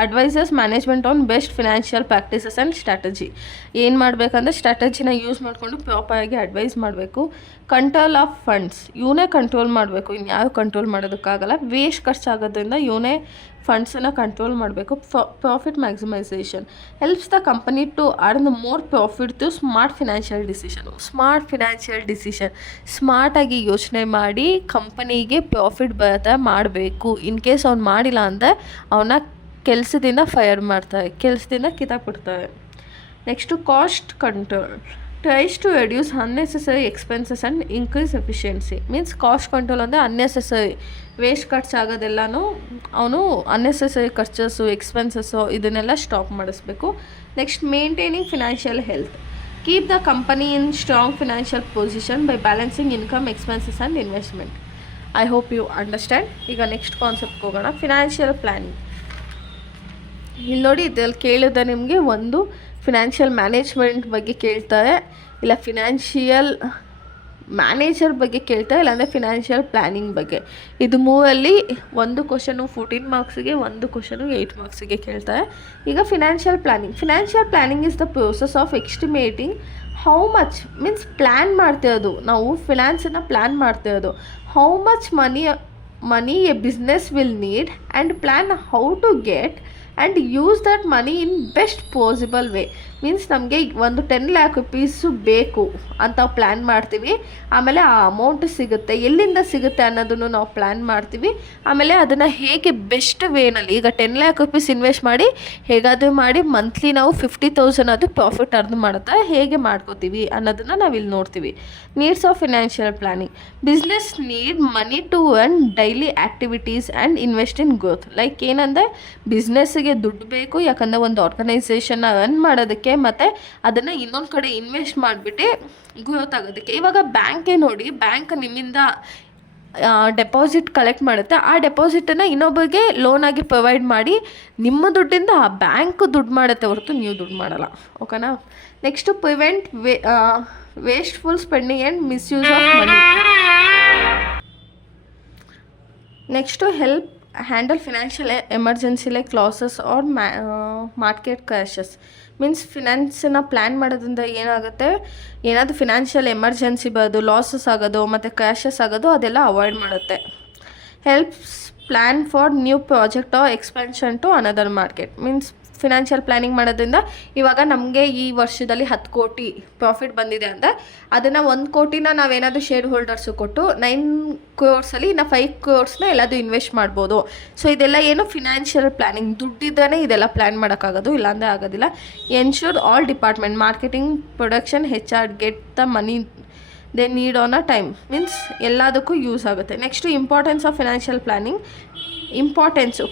Advisers management on best financial practices and strategy. ಏನು ಮಾಡಬೇಕಂದ್ರೆ ಸ್ಟ್ರಾಟಜಿನ ಯೂಸ್ ಮಾಡಿಕೊಂಡು ಪ್ರಾಪರಾಗಿ ಅಡ್ವೈಸ್ ಮಾಡಬೇಕು. ಕಂಟ್ರೋಲ್ ಆಫ್ ಫಂಡ್ಸ್, ಇವನೇ ಕಂಟ್ರೋಲ್ ಮಾಡಬೇಕು, ಇನ್ಯಾರು ಕಂಟ್ರೋಲ್ ಮಾಡೋದಕ್ಕಾಗಲ್ಲ. ವೇಸ್ಟ್ ಖರ್ಚಾಗೋದ್ರಿಂದ ಇವನೇ ಫಂಡ್ಸನ್ನು ಕಂಟ್ರೋಲ್ ಮಾಡಬೇಕು. Profit maximisation helps the company to earn more profit through smart financial decision. ಸ್ಮಾರ್ಟಾಗಿ ಯೋಚನೆ ಮಾಡಿ ಕಂಪನಿಗೆ ಪ್ರಾಫಿಟ್ ಬರೋ ಮಾಡಬೇಕು. ಇನ್ ಕೇಸ್ ಅವ್ನು ಮಾಡಿಲ್ಲ ಅಂದರೆ ಅವನ್ನ ಕೆಲಸದಿಂದ ಫೈರ್ ಮಾಡ್ತಾರೆ, ಕೆಲಸದಿಂದ ಕಿತ್ತಾಕ್ಬಿಡ್ತಾರೆ. Next cost control tries to reduce unnecessary expenses and increase efficiency. Means cost control ಅಂದರೆ ಅನ್ನೆಸೆಸರಿ ವೇಸ್ಟ್ ಖರ್ಚಾಗೋದೆಲ್ಲನೂ ಅವನು ಅನ್ನೆಸೆಸರಿ ಖರ್ಚಸ್ಸು, ಎಕ್ಸ್ಪೆನ್ಸಸ್ಸು ಇದನ್ನೆಲ್ಲ ಸ್ಟಾಪ್ ಮಾಡಿಸ್ಬೇಕು. Next maintaining financial health. Keep the company in strong financial position by balancing income, expenses and investment. I hope you understand. ಈಗ next ಕಾನ್ಸೆಪ್ಟ್ಗೆ ಹೋಗೋಣ, financial planning. ಇಲ್ಲಿ ನೋಡಿ, ಇದ್ರಲ್ಲಿ ಕೇಳಿದ ನಿಮಗೆ ಒಂದು ಫಿನಾನ್ಷಿಯಲ್ ಮ್ಯಾನೇಜ್ಮೆಂಟ್ ಬಗ್ಗೆ ಕೇಳ್ತಾರೆ, ಇಲ್ಲ ಫಿನಾನ್ಷಿಯಲ್ ಮ್ಯಾನೇಜರ್ ಬಗ್ಗೆ ಕೇಳ್ತಾರೆ, ಇಲ್ಲಾಂದರೆ ಫಿನಾನ್ಷಿಯಲ್ ಪ್ಲ್ಯಾನಿಂಗ್ ಬಗ್ಗೆ. ಇದು ಮೂರಲ್ಲಿ ಒಂದು ಕ್ವಶನು 14 ಮಾರ್ಕ್ಸಿಗೆ, ಒಂದು ಕ್ವಶನು 8 ಮಾರ್ಕ್ಸಿಗೆ ಕೇಳ್ತಾರೆ. ಈಗ financial planning is the process of estimating how much, means plan ಮಾಡ್ತಿರೋದು, ನಾವು ಫಿನಾನ್ಸನ್ನು ಪ್ಲ್ಯಾನ್ ಮಾಡ್ತಿರೋದು. How much money a business will need and plan how to get and use that money in best possible way. Means ನಮಗೆ ಒಂದು 10 lac rupees ಬೇಕು ಅಂತ plan ಮಾಡ್ತೀವಿ. ಆಮೇಲೆ ಆ ಅಮೌಂಟ್ ಸಿಗುತ್ತೆ, ಎಲ್ಲಿಂದ ಸಿಗುತ್ತೆ ಅನ್ನೋದನ್ನು ನಾವು ಪ್ಲ್ಯಾನ್ ಮಾಡ್ತೀವಿ. ಆಮೇಲೆ ಅದನ್ನು ಹೇಗೆ ಬೆಸ್ಟ್ ವೇನಲ್ಲಿ, ಈಗ 10 ಲ್ಯಾಕ್ ರುಪೀಸ್ ಇನ್ವೆಸ್ಟ್ ಮಾಡಿ ಹೇಗಾದರೂ ಮಾಡಿ ಮಂತ್ಲಿ ನಾವು 50,000 ಅದು ಪ್ರಾಫಿಟ್ ಅರ್ನ್ ಮಾಡುತ್ತಾ ಹೇಗೆ ಮಾಡ್ಕೋತೀವಿ ಅನ್ನೋದನ್ನು ನಾವಿಲ್ಲಿ ನೋಡ್ತೀವಿ. Needs of financial planning. Business need money to earn daily activities and invest in growth. Like ಏನಂದರೆ ಬಿಸ್ನೆಸ್ಸಿಗೆ ದುಡ್ಡು ಬೇಕು, ಯಾಕಂದರೆ ಒಂದು ಆರ್ಗನೈಸೇಷನ್ನ ರನ್ ಮಾಡೋದಕ್ಕೆ, ಮತ್ತು ಅದನ್ನು ಇನ್ನೊಂದು ಕಡೆ ಇನ್ವೆಸ್ಟ್ ಮಾಡಿಬಿಟ್ಟು ಗ್ರೋತ್ ಆಗೋದಕ್ಕೆ. ಇವಾಗ ಬ್ಯಾಂಕೇ ನೋಡಿ, ಬ್ಯಾಂಕ್ ನಿಮ್ಮಿಂದ ಡೆಪಾಸಿಟ್ ಕಲೆಕ್ಟ್ ಮಾಡುತ್ತೆ. ಆ ಡೆಪಾಸಿಟನ್ನು ಇನ್ನೊಬ್ಬರಿಗೆ ಲೋನಾಗಿ ಪ್ರೊವೈಡ್ ಮಾಡಿ ನಿಮ್ಮ ದುಡ್ಡಿಂದ ಆ ಬ್ಯಾಂಕ್ ದುಡ್ಡು ಮಾಡುತ್ತೆ ಹೊರತು ನೀವು ದುಡ್ಡು ಮಾಡಲ್ಲ. ಓಕೆನಾ? Next prevent wasteful spending and misuse of money. Next help handle financial emergency like losses or market crashes. Means ಫಿನಾನ್ಸನ್ನು ಪ್ಲ್ಯಾನ್ ಮಾಡೋದ್ರಿಂದ ಏನಾಗುತ್ತೆ, ಏನಾದರೂ ಫಿನಾನ್ಷಿಯಲ್ ಎಮರ್ಜೆನ್ಸಿ ಬರೋದು, ಲಾಸಸ್ ಆಗೋದು ಮತ್ತು ಕ್ರ್ಯಾಶಸ್ ಆಗೋದು ಅದೆಲ್ಲ ಅವಾಯ್ಡ್ ಮಾಡುತ್ತೆ. Helps plan for new project or expansion to another market. Means financial planning ಮಾಡೋದ್ರಿಂದ ಇವಾಗ ನಮಗೆ ಈ ವರ್ಷದಲ್ಲಿ 10 ಕೋಟಿ ಪ್ರಾಫಿಟ್ ಬಂದಿದೆ ಅಂದರೆ ಅದನ್ನು 1 ಕೋಟಿನ ನಾವೇನಾದರೂ ಶೇರ್ ಹೋಲ್ಡರ್ಸು ಕೊಟ್ಟು 9 ಕ್ರೋರ್ಸಲ್ಲಿ ಇನ್ನು 5 ಕ್ರೋರ್ಸ್ನ ಎಲ್ಲಾದರೂ ಇನ್ವೆಸ್ಟ್ ಮಾಡ್ಬೋದು. ಸೊ ಇದೆಲ್ಲ ಏನು ಫಿನಾನ್ಷಿಯಲ್ ಪ್ಲ್ಯಾನಿಂಗ್. ದುಡ್ಡಿದ್ರೇ ಇದೆಲ್ಲ ಪ್ಲ್ಯಾನ್ ಮಾಡೋಕ್ಕಾಗೋದು, ಇಲ್ಲಾಂದರೆ ಆಗೋದಿಲ್ಲ. Ensure all department marketing, production, HR get the money they need on a time. Means ಎಲ್ಲದಕ್ಕೂ ಯೂಸ್ ಆಗುತ್ತೆ. Next importance of financial planning. Importance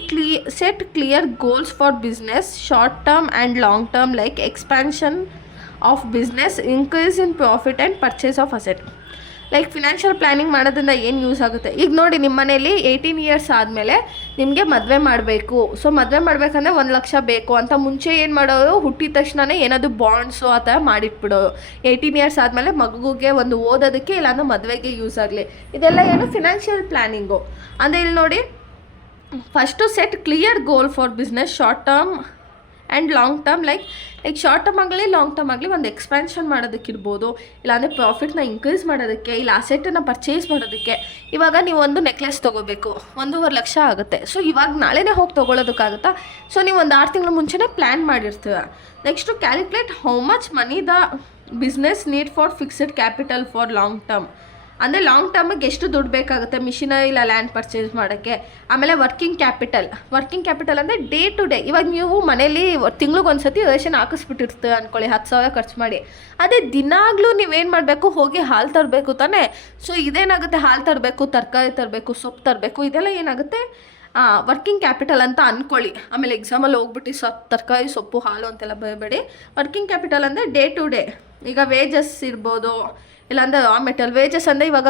set clear goals for business, short term and long term, like expansion of business, increase in profit and purchase of asset. Like financial planning ಮಾಡೋದ್ರಿಂದ ಏನು use ಆಗುತ್ತೆ, ಈಗ ನೋಡಿ ನಿಮ್ಮ ಮನೇಲಿ 18 years ಆದಮೇಲೆ ನಿಮಗೆ ಮದುವೆ ಮಾಡಬೇಕು. ಸೊ ಮದುವೆ ಮಾಡಬೇಕಂದ್ರೆ 1 ಲಕ್ಷ ಬೇಕು ಅಂತ ಮುಂಚೆ ಏನು ಮಾಡೋರು, ಹುಟ್ಟಿದ ತಕ್ಷಣವೇ ಏನಾದರೂ ಬಾಂಡ್ಸು ಆ ಥರ ಮಾಡಿಟ್ಬಿಡೋರು. 18 ಇಯರ್ಸ್ ಆದಮೇಲೆ ಮಗುಗೆ ಒಂದು ಓದೋದಕ್ಕೆ ಇಲ್ಲಾಂದ್ರೆ ಮದುವೆಗೆ ಯೂಸ್ ಆಗಲಿ. ಇದೆಲ್ಲ ಏನು ಫಿನಾನ್ಷಿಯಲ್ ಪ್ಲ್ಯಾನಿಂಗು. ಅಂದರೆ ಇಲ್ಲಿ ನೋಡಿ, first set clear goal for business, short term and long term. Like short term ಆಗಲಿ ಲಾಂಗ್ ಟರ್ಮ್ ಆಗಲಿ ಒಂದು ಎಕ್ಸ್ಪ್ಯಾನ್ಷನ್ ಮಾಡೋದಕ್ಕಿರ್ಬೋದು, ಇಲ್ಲಾಂದರೆ ಪ್ರಾಫಿಟ್ನ ಇನ್ಕ್ರೀಸ್ ಮಾಡೋದಕ್ಕೆ, ಇಲ್ಲ ಅಸೆಟನ್ನು ಪರ್ಚೇಸ್ ಮಾಡೋದಕ್ಕೆ. ಇವಾಗ ನೀವು ಒಂದು ನೆಕ್ಲೆಸ್ ತೊಗೋಬೇಕು, 1.5 ಲಕ್ಷ ಆಗುತ್ತೆ. ಸೊ ಇವಾಗ ನಾಳೆನೇ ಹೋಗಿ ತೊಗೊಳೋದಕ್ಕಾಗುತ್ತಾ? ಸೊ ನೀವು ಒಂದು 6 ತಿಂಗಳ ಮುಂಚೆನೇ ಪ್ಲ್ಯಾನ್ ಮಾಡಿರ್ತೀರ. Next calculate how much money the business need for fixed capital for long term. ಅಂದರೆ ಲಾಂಗ್ ಟರ್ಮಿಗೆ ಎಷ್ಟು ದುಡ್ಡು ಬೇಕಾಗುತ್ತೆ ಮಿಷಿನರಿ ಇಲ್ಲ ಲ್ಯಾಂಡ್ ಪರ್ಚೇಸ್ ಮಾಡೋಕ್ಕೆ. ಆಮೇಲೆ ವರ್ಕಿಂಗ್ ಕ್ಯಾಪಿಟಲ್ ಅಂದರೆ ಡೇ ಟು ಡೇ. ಇವಾಗ ನೀವು ಮನೇಲಿ ತಿಂಗ್ಳಿಗೊಂದು ಸತಿ ರೇಷನ್ ಹಾಕಿಸ್ಬಿಟ್ಟಿರ್ತೀರ ಅಂದ್ಕೊಳ್ಳಿ, 10,000 ಖರ್ಚು ಮಾಡಿ. ಅದೇ ದಿನಾಗಲೂ ನೀವೇನು ಮಾಡಬೇಕು, ಹೋಗಿ ಹಾಲು ತರಬೇಕು ತಾನೇ. ಸೊ ಇದೇನಾಗುತ್ತೆ, ಹಾಲು ತರಬೇಕು, ತರಕಾರಿ ತರಬೇಕು, ಸೊಪ್ಪು ತರಬೇಕು, ಇದೆಲ್ಲ ಏನಾಗುತ್ತೆ, ವರ್ಕಿಂಗ್ ಕ್ಯಾಪಿಟಲ್ ಅಂತ ಅಂದ್ಕೊಳ್ಳಿ. ಆಮೇಲೆ ಎಕ್ಸಾಮಲ್ಲಿ ಹೋಗ್ಬಿಟ್ಟು ತರಕಾರಿ ಸೊಪ್ಪು ಹಾಲು ಅಂತೆಲ್ಲ ಬರಬೇಡಿ. ವರ್ಕಿಂಗ್ ಕ್ಯಾಪಿಟಲ್ ಅಂದರೆ ಡೇ ಟು ಡೇ, ಈಗ ವೇಜಸ್ ಇರ್ಬೋದು, ಇಲ್ಲಾಂದರೆ ರಾ ಮೆಟೀರಿಯಲ್. ವೇಜಸ್ ಅಂದರೆ ಇವಾಗ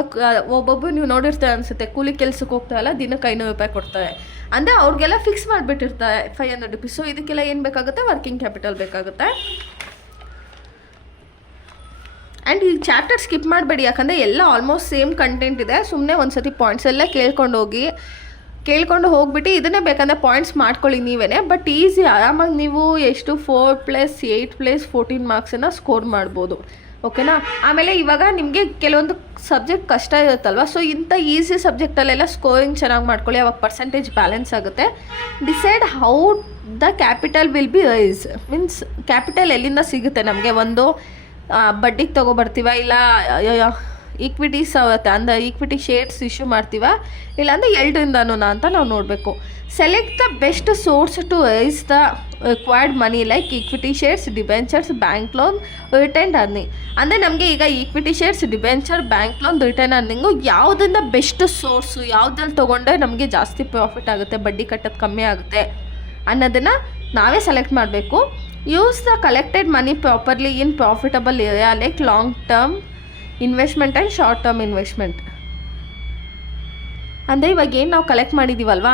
ಒಬ್ಬೊಬ್ಬರು ನೀವು ನೋಡಿರ್ತಾರೆ ಅನಿಸುತ್ತೆ, ಕೂಲಿ ಕೆಲಸಕ್ಕೆ ಹೋಗ್ತಾರಲ್ಲ, ದಿನಕ್ಕೆ 500 ರೂಪಾಯಿ ಕೊಡ್ತಾರೆ ಅಂದರೆ ಅವ್ರಿಗೆಲ್ಲ ಫಿಕ್ಸ್ ಮಾಡಿಬಿಟ್ಟಿರ್ತಾರೆ 500 ರುಪೀಸ್. ಸೊ ಇದಕ್ಕೆಲ್ಲ ಏನು ಬೇಕಾಗುತ್ತೆ, ವರ್ಕಿಂಗ್ ಕ್ಯಾಪಿಟಲ್ ಬೇಕಾಗುತ್ತೆ. ಆ್ಯಂಡ್ ಈ ಚಾಪ್ಟರ್ ಸ್ಕಿಪ್ ಮಾಡಬೇಡಿ, ಯಾಕಂದರೆ ಎಲ್ಲ ಆಲ್ಮೋಸ್ಟ್ ಸೇಮ್ ಕಂಟೆಂಟ್ ಇದೆ. ಸುಮ್ಮನೆ ಒಂದು ಸತಿ ಪಾಯಿಂಟ್ಸ್ ಎಲ್ಲ ಕೇಳ್ಕೊಂಡು ಹೋಗ್ಬಿಟ್ಟು ಇದನ್ನೇ ಬೇಕಂದರೆ ಪಾಯಿಂಟ್ಸ್ ಮಾಡ್ಕೊಳ್ಳಿ ನೀವೇ. ಬಟ್ ಈಸಿ, ಆರಾಮಾಗಿ ನೀವು ಎಷ್ಟು 4 + 8 + 14 ಮಾರ್ಕ್ಸನ್ನು ಸ್ಕೋರ್ ಮಾಡ್ಬೋದು. ಓಕೆನಾ. ಆಮೇಲೆ ಇವಾಗ ನಿಮಗೆ ಕೆಲವೊಂದು ಸಬ್ಜೆಕ್ಟ್ ಕಷ್ಟ ಇರುತ್ತಲ್ವ, ಸೊ ಇಂಥ ಈಸಿ ಸಬ್ಜೆಕ್ಟಲ್ಲೆಲ್ಲ ಸ್ಕೋರಿಂಗ್ ಚೆನ್ನಾಗಿ ಮಾಡ್ಕೊಳ್ಳಿ, ಅವಾಗ ಪರ್ಸೆಂಟೇಜ್ ಬ್ಯಾಲೆನ್ಸ್ ಆಗುತ್ತೆ. Decide how the capital will be raise, means capital ಎಲ್ಲಿಂದ ಸಿಗುತ್ತೆ ನಮಗೆ. ಒಂದು ಬಡ್ಡಿಗೆ ತೊಗೊಬರ್ತೀವ, ಇಲ್ಲ ಈಕ್ವಿಟೀಸ್ ಆಗುತ್ತೆ ಅಂದರೆ ಈಕ್ವಿಟಿ ಶೇರ್ಸ್ ಇಶ್ಯೂ ಮಾಡ್ತೀವ, ಇಲ್ಲಾಂದರೆ ಎರಡರಿಂದನೂ ಅಂತ ನಾವು ನೋಡಬೇಕು. Select the best source to raise the required money like equity shares, debentures, bank loan, return earning. ಅಂದರೆ ನಮಗೆ ಈಗ equity shares, debenture, bank loan, return earning ಯಾವುದರಿಂದ ಬೆಸ್ಟ್ ಸೋರ್ಸು, ಯಾವುದ್ರಲ್ಲಿ ತೊಗೊಂಡ್ರೆ ನಮಗೆ ಜಾಸ್ತಿ ಪ್ರಾಫಿಟ್ ಆಗುತ್ತೆ, ಬಡ್ಡಿ ಕಟ್ಟೋದು ಕಮ್ಮಿ ಆಗುತ್ತೆ ಅನ್ನೋದನ್ನು ನಾವೇ ಸೆಲೆಕ್ಟ್ ಮಾಡಬೇಕು. Use the collected money properly in profitable area like long term investment and short term investment. ಅಂದರೆ ಇವಾಗ ಏನು ನಾವು ಕಲೆಕ್ಟ್ ಮಾಡಿದ್ದೀವಲ್ವಾ,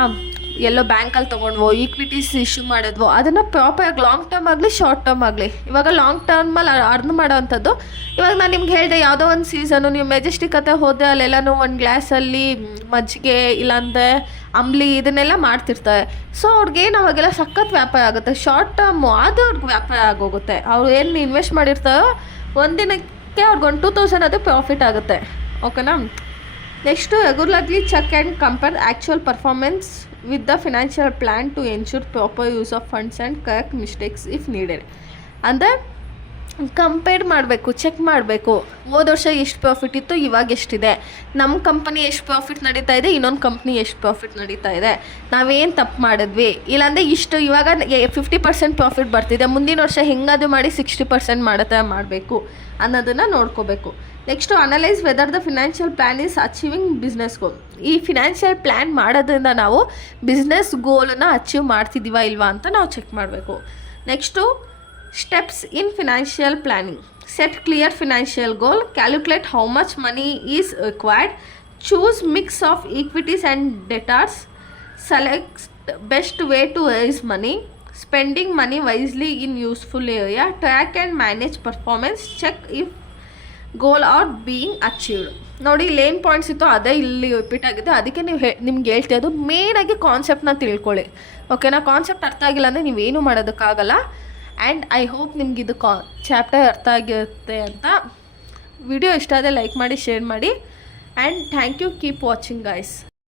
ಎಲ್ಲೋ ಬ್ಯಾಂಕಲ್ಲಿ ತೊಗೊಂಡ್ವೋ, ಈಕ್ವಿಟೀಸ್ ಇಶ್ಯೂ ಮಾಡಿದ್ವೋ, ಅದನ್ನು ಪ್ರಾಪರಾಗಿ ಲಾಂಗ್ ಟರ್ಮ್ ಆಗಲಿ ಶಾರ್ಟ್ ಟರ್ಮ್ ಆಗಲಿ, ಇವಾಗ ಲಾಂಗ್ ಟರ್ಮಲ್ಲಿ ಅರ್ನ್ ಮಾಡೋ ಅಂಥದ್ದು. ಇವಾಗ ನಾನು ನಿಮ್ಗೆ ಹೇಳಿದೆ, ಯಾವುದೋ ಒಂದು ಸೀಸನು ನೀವು ಮೆಜೆಸ್ಟಿಕ್ ಹತ್ರ ಹೋದರೆ ಅಲ್ಲೆಲ್ಲನೂ ಒಂದು ಗ್ಲಾಸಲ್ಲಿ ಮಜ್ಜಿಗೆ ಇಲ್ಲಾಂದರೆ ಅಂಬ್ಲಿ ಇದನ್ನೆಲ್ಲ ಮಾಡ್ತಿರ್ತಾರೆ. ಸೊ ಅವ್ರಿಗೇನು ಅವಾಗೆಲ್ಲ ಸಖತ್ ವ್ಯಾಪಾರ ಆಗುತ್ತೆ. ಶಾರ್ಟ್ ಟರ್ಮು ಅದು ಅವ್ರಿಗೆ ವ್ಯಾಪಾರ ಆಗೋಗುತ್ತೆ. ಅವ್ರು ಏನು ಇನ್ವೆಸ್ಟ್ ಮಾಡಿರ್ತಾರೋ ಒಂದಿನಕ್ಕೆ ಅವ್ರಿಗೆ ಒಂದು 2000 ಅದು ಪ್ರಾಫಿಟ್ ಆಗುತ್ತೆ. ಓಕೆನಾ. Next regularly check and compare actual performance with the financial plan to ensure proper use of funds and correct mistakes if needed. ಅಂದರೆ ಕಂಪೇರ್ ಮಾಡಬೇಕು, ಚೆಕ್ ಮಾಡಬೇಕು. ಹೋದ ವರ್ಷ ಎಷ್ಟು ಪ್ರಾಫಿಟ್ ಇತ್ತು, ಇವಾಗ ಎಷ್ಟಿದೆ, ನಮ್ಮ ಕಂಪನಿ ಎಷ್ಟು ಪ್ರಾಫಿಟ್ ನಡೀತಾ ಇದೆ, ಇನ್ನೊಂದು ಕಂಪ್ನಿ ಎಷ್ಟು ಪ್ರಾಫಿಟ್ ನಡೀತಾ ಇದೆ, ನಾವೇನು ತಪ್ಪು ಮಾಡಿದ್ವಿ, ಇಲ್ಲಾಂದರೆ ಇಷ್ಟು ಇವಾಗ 50% ಪ್ರಾಫಿಟ್ ಬರ್ತಿದೆ, ಮುಂದಿನ ವರ್ಷ ಹೆಂಗಾದರೂ ಮಾಡಿ 60% ಮಾಡೋ ಥರ ಮಾಡಬೇಕು ಅನ್ನೋದನ್ನು ನೋಡ್ಕೋಬೇಕು. Next analyse whether the financial plan is achieving business goal. ಈ ಫಿನಾನ್ಷಿಯಲ್ ಪ್ಲ್ಯಾನ್ ಮಾಡೋದ್ರಿಂದ ನಾವು ಬಿಸ್ನೆಸ್ ಗೋಲನ್ನು ಅಚೀವ್ ಮಾಡ್ತಿದ್ದೀವಾ ಇಲ್ವಾ ಅಂತ ನಾವು ಚೆಕ್ ಮಾಡಬೇಕು. Next steps in financial planning. Set clear financial goal, calculate how much money is required, choose mix of equities and debtors, select best way to raise money, spending money wisely in useful area, track and manage performance, check if goal are being achieved. ನೋಡಿ ಇಲ್ಲಿ ಏನು points ಇತ್ತು ಅದೇ ಇಲ್ಲಿ repeat ಆಗಿದೆ, ಅದಕ್ಕೆ ನಿಮ್ಗೆ ಹೇಳ್ತಿರೋದು ಮೇಯ್ನಾಗಿ ಕಾನ್ಸೆಪ್ಟನ್ನ ತಿಳ್ಕೊಳ್ಳಿ. ಓಕೆನಾ. ಕಾನ್ಸೆಪ್ಟ್ ಅರ್ಥ ಆಗಿಲ್ಲ ಅಂದರೆ ನೀವೇನು ಮಾಡೋದಕ್ಕಾಗಲ್ಲ. ಆ್ಯಂಡ್ ಐ ಹೋಪ್ ನಿಮ್ಗೆ ಇದು ಚಾಪ್ಟರ್ ಅರ್ಥ ಆಗಿರುತ್ತೆ ಅಂತ. ವಿಡಿಯೋ ಇಷ್ಟ ಆದರೆ ಲೈಕ್ ಮಾಡಿ, ಶೇರ್ ಮಾಡಿ. And thank you. Keep watching guys.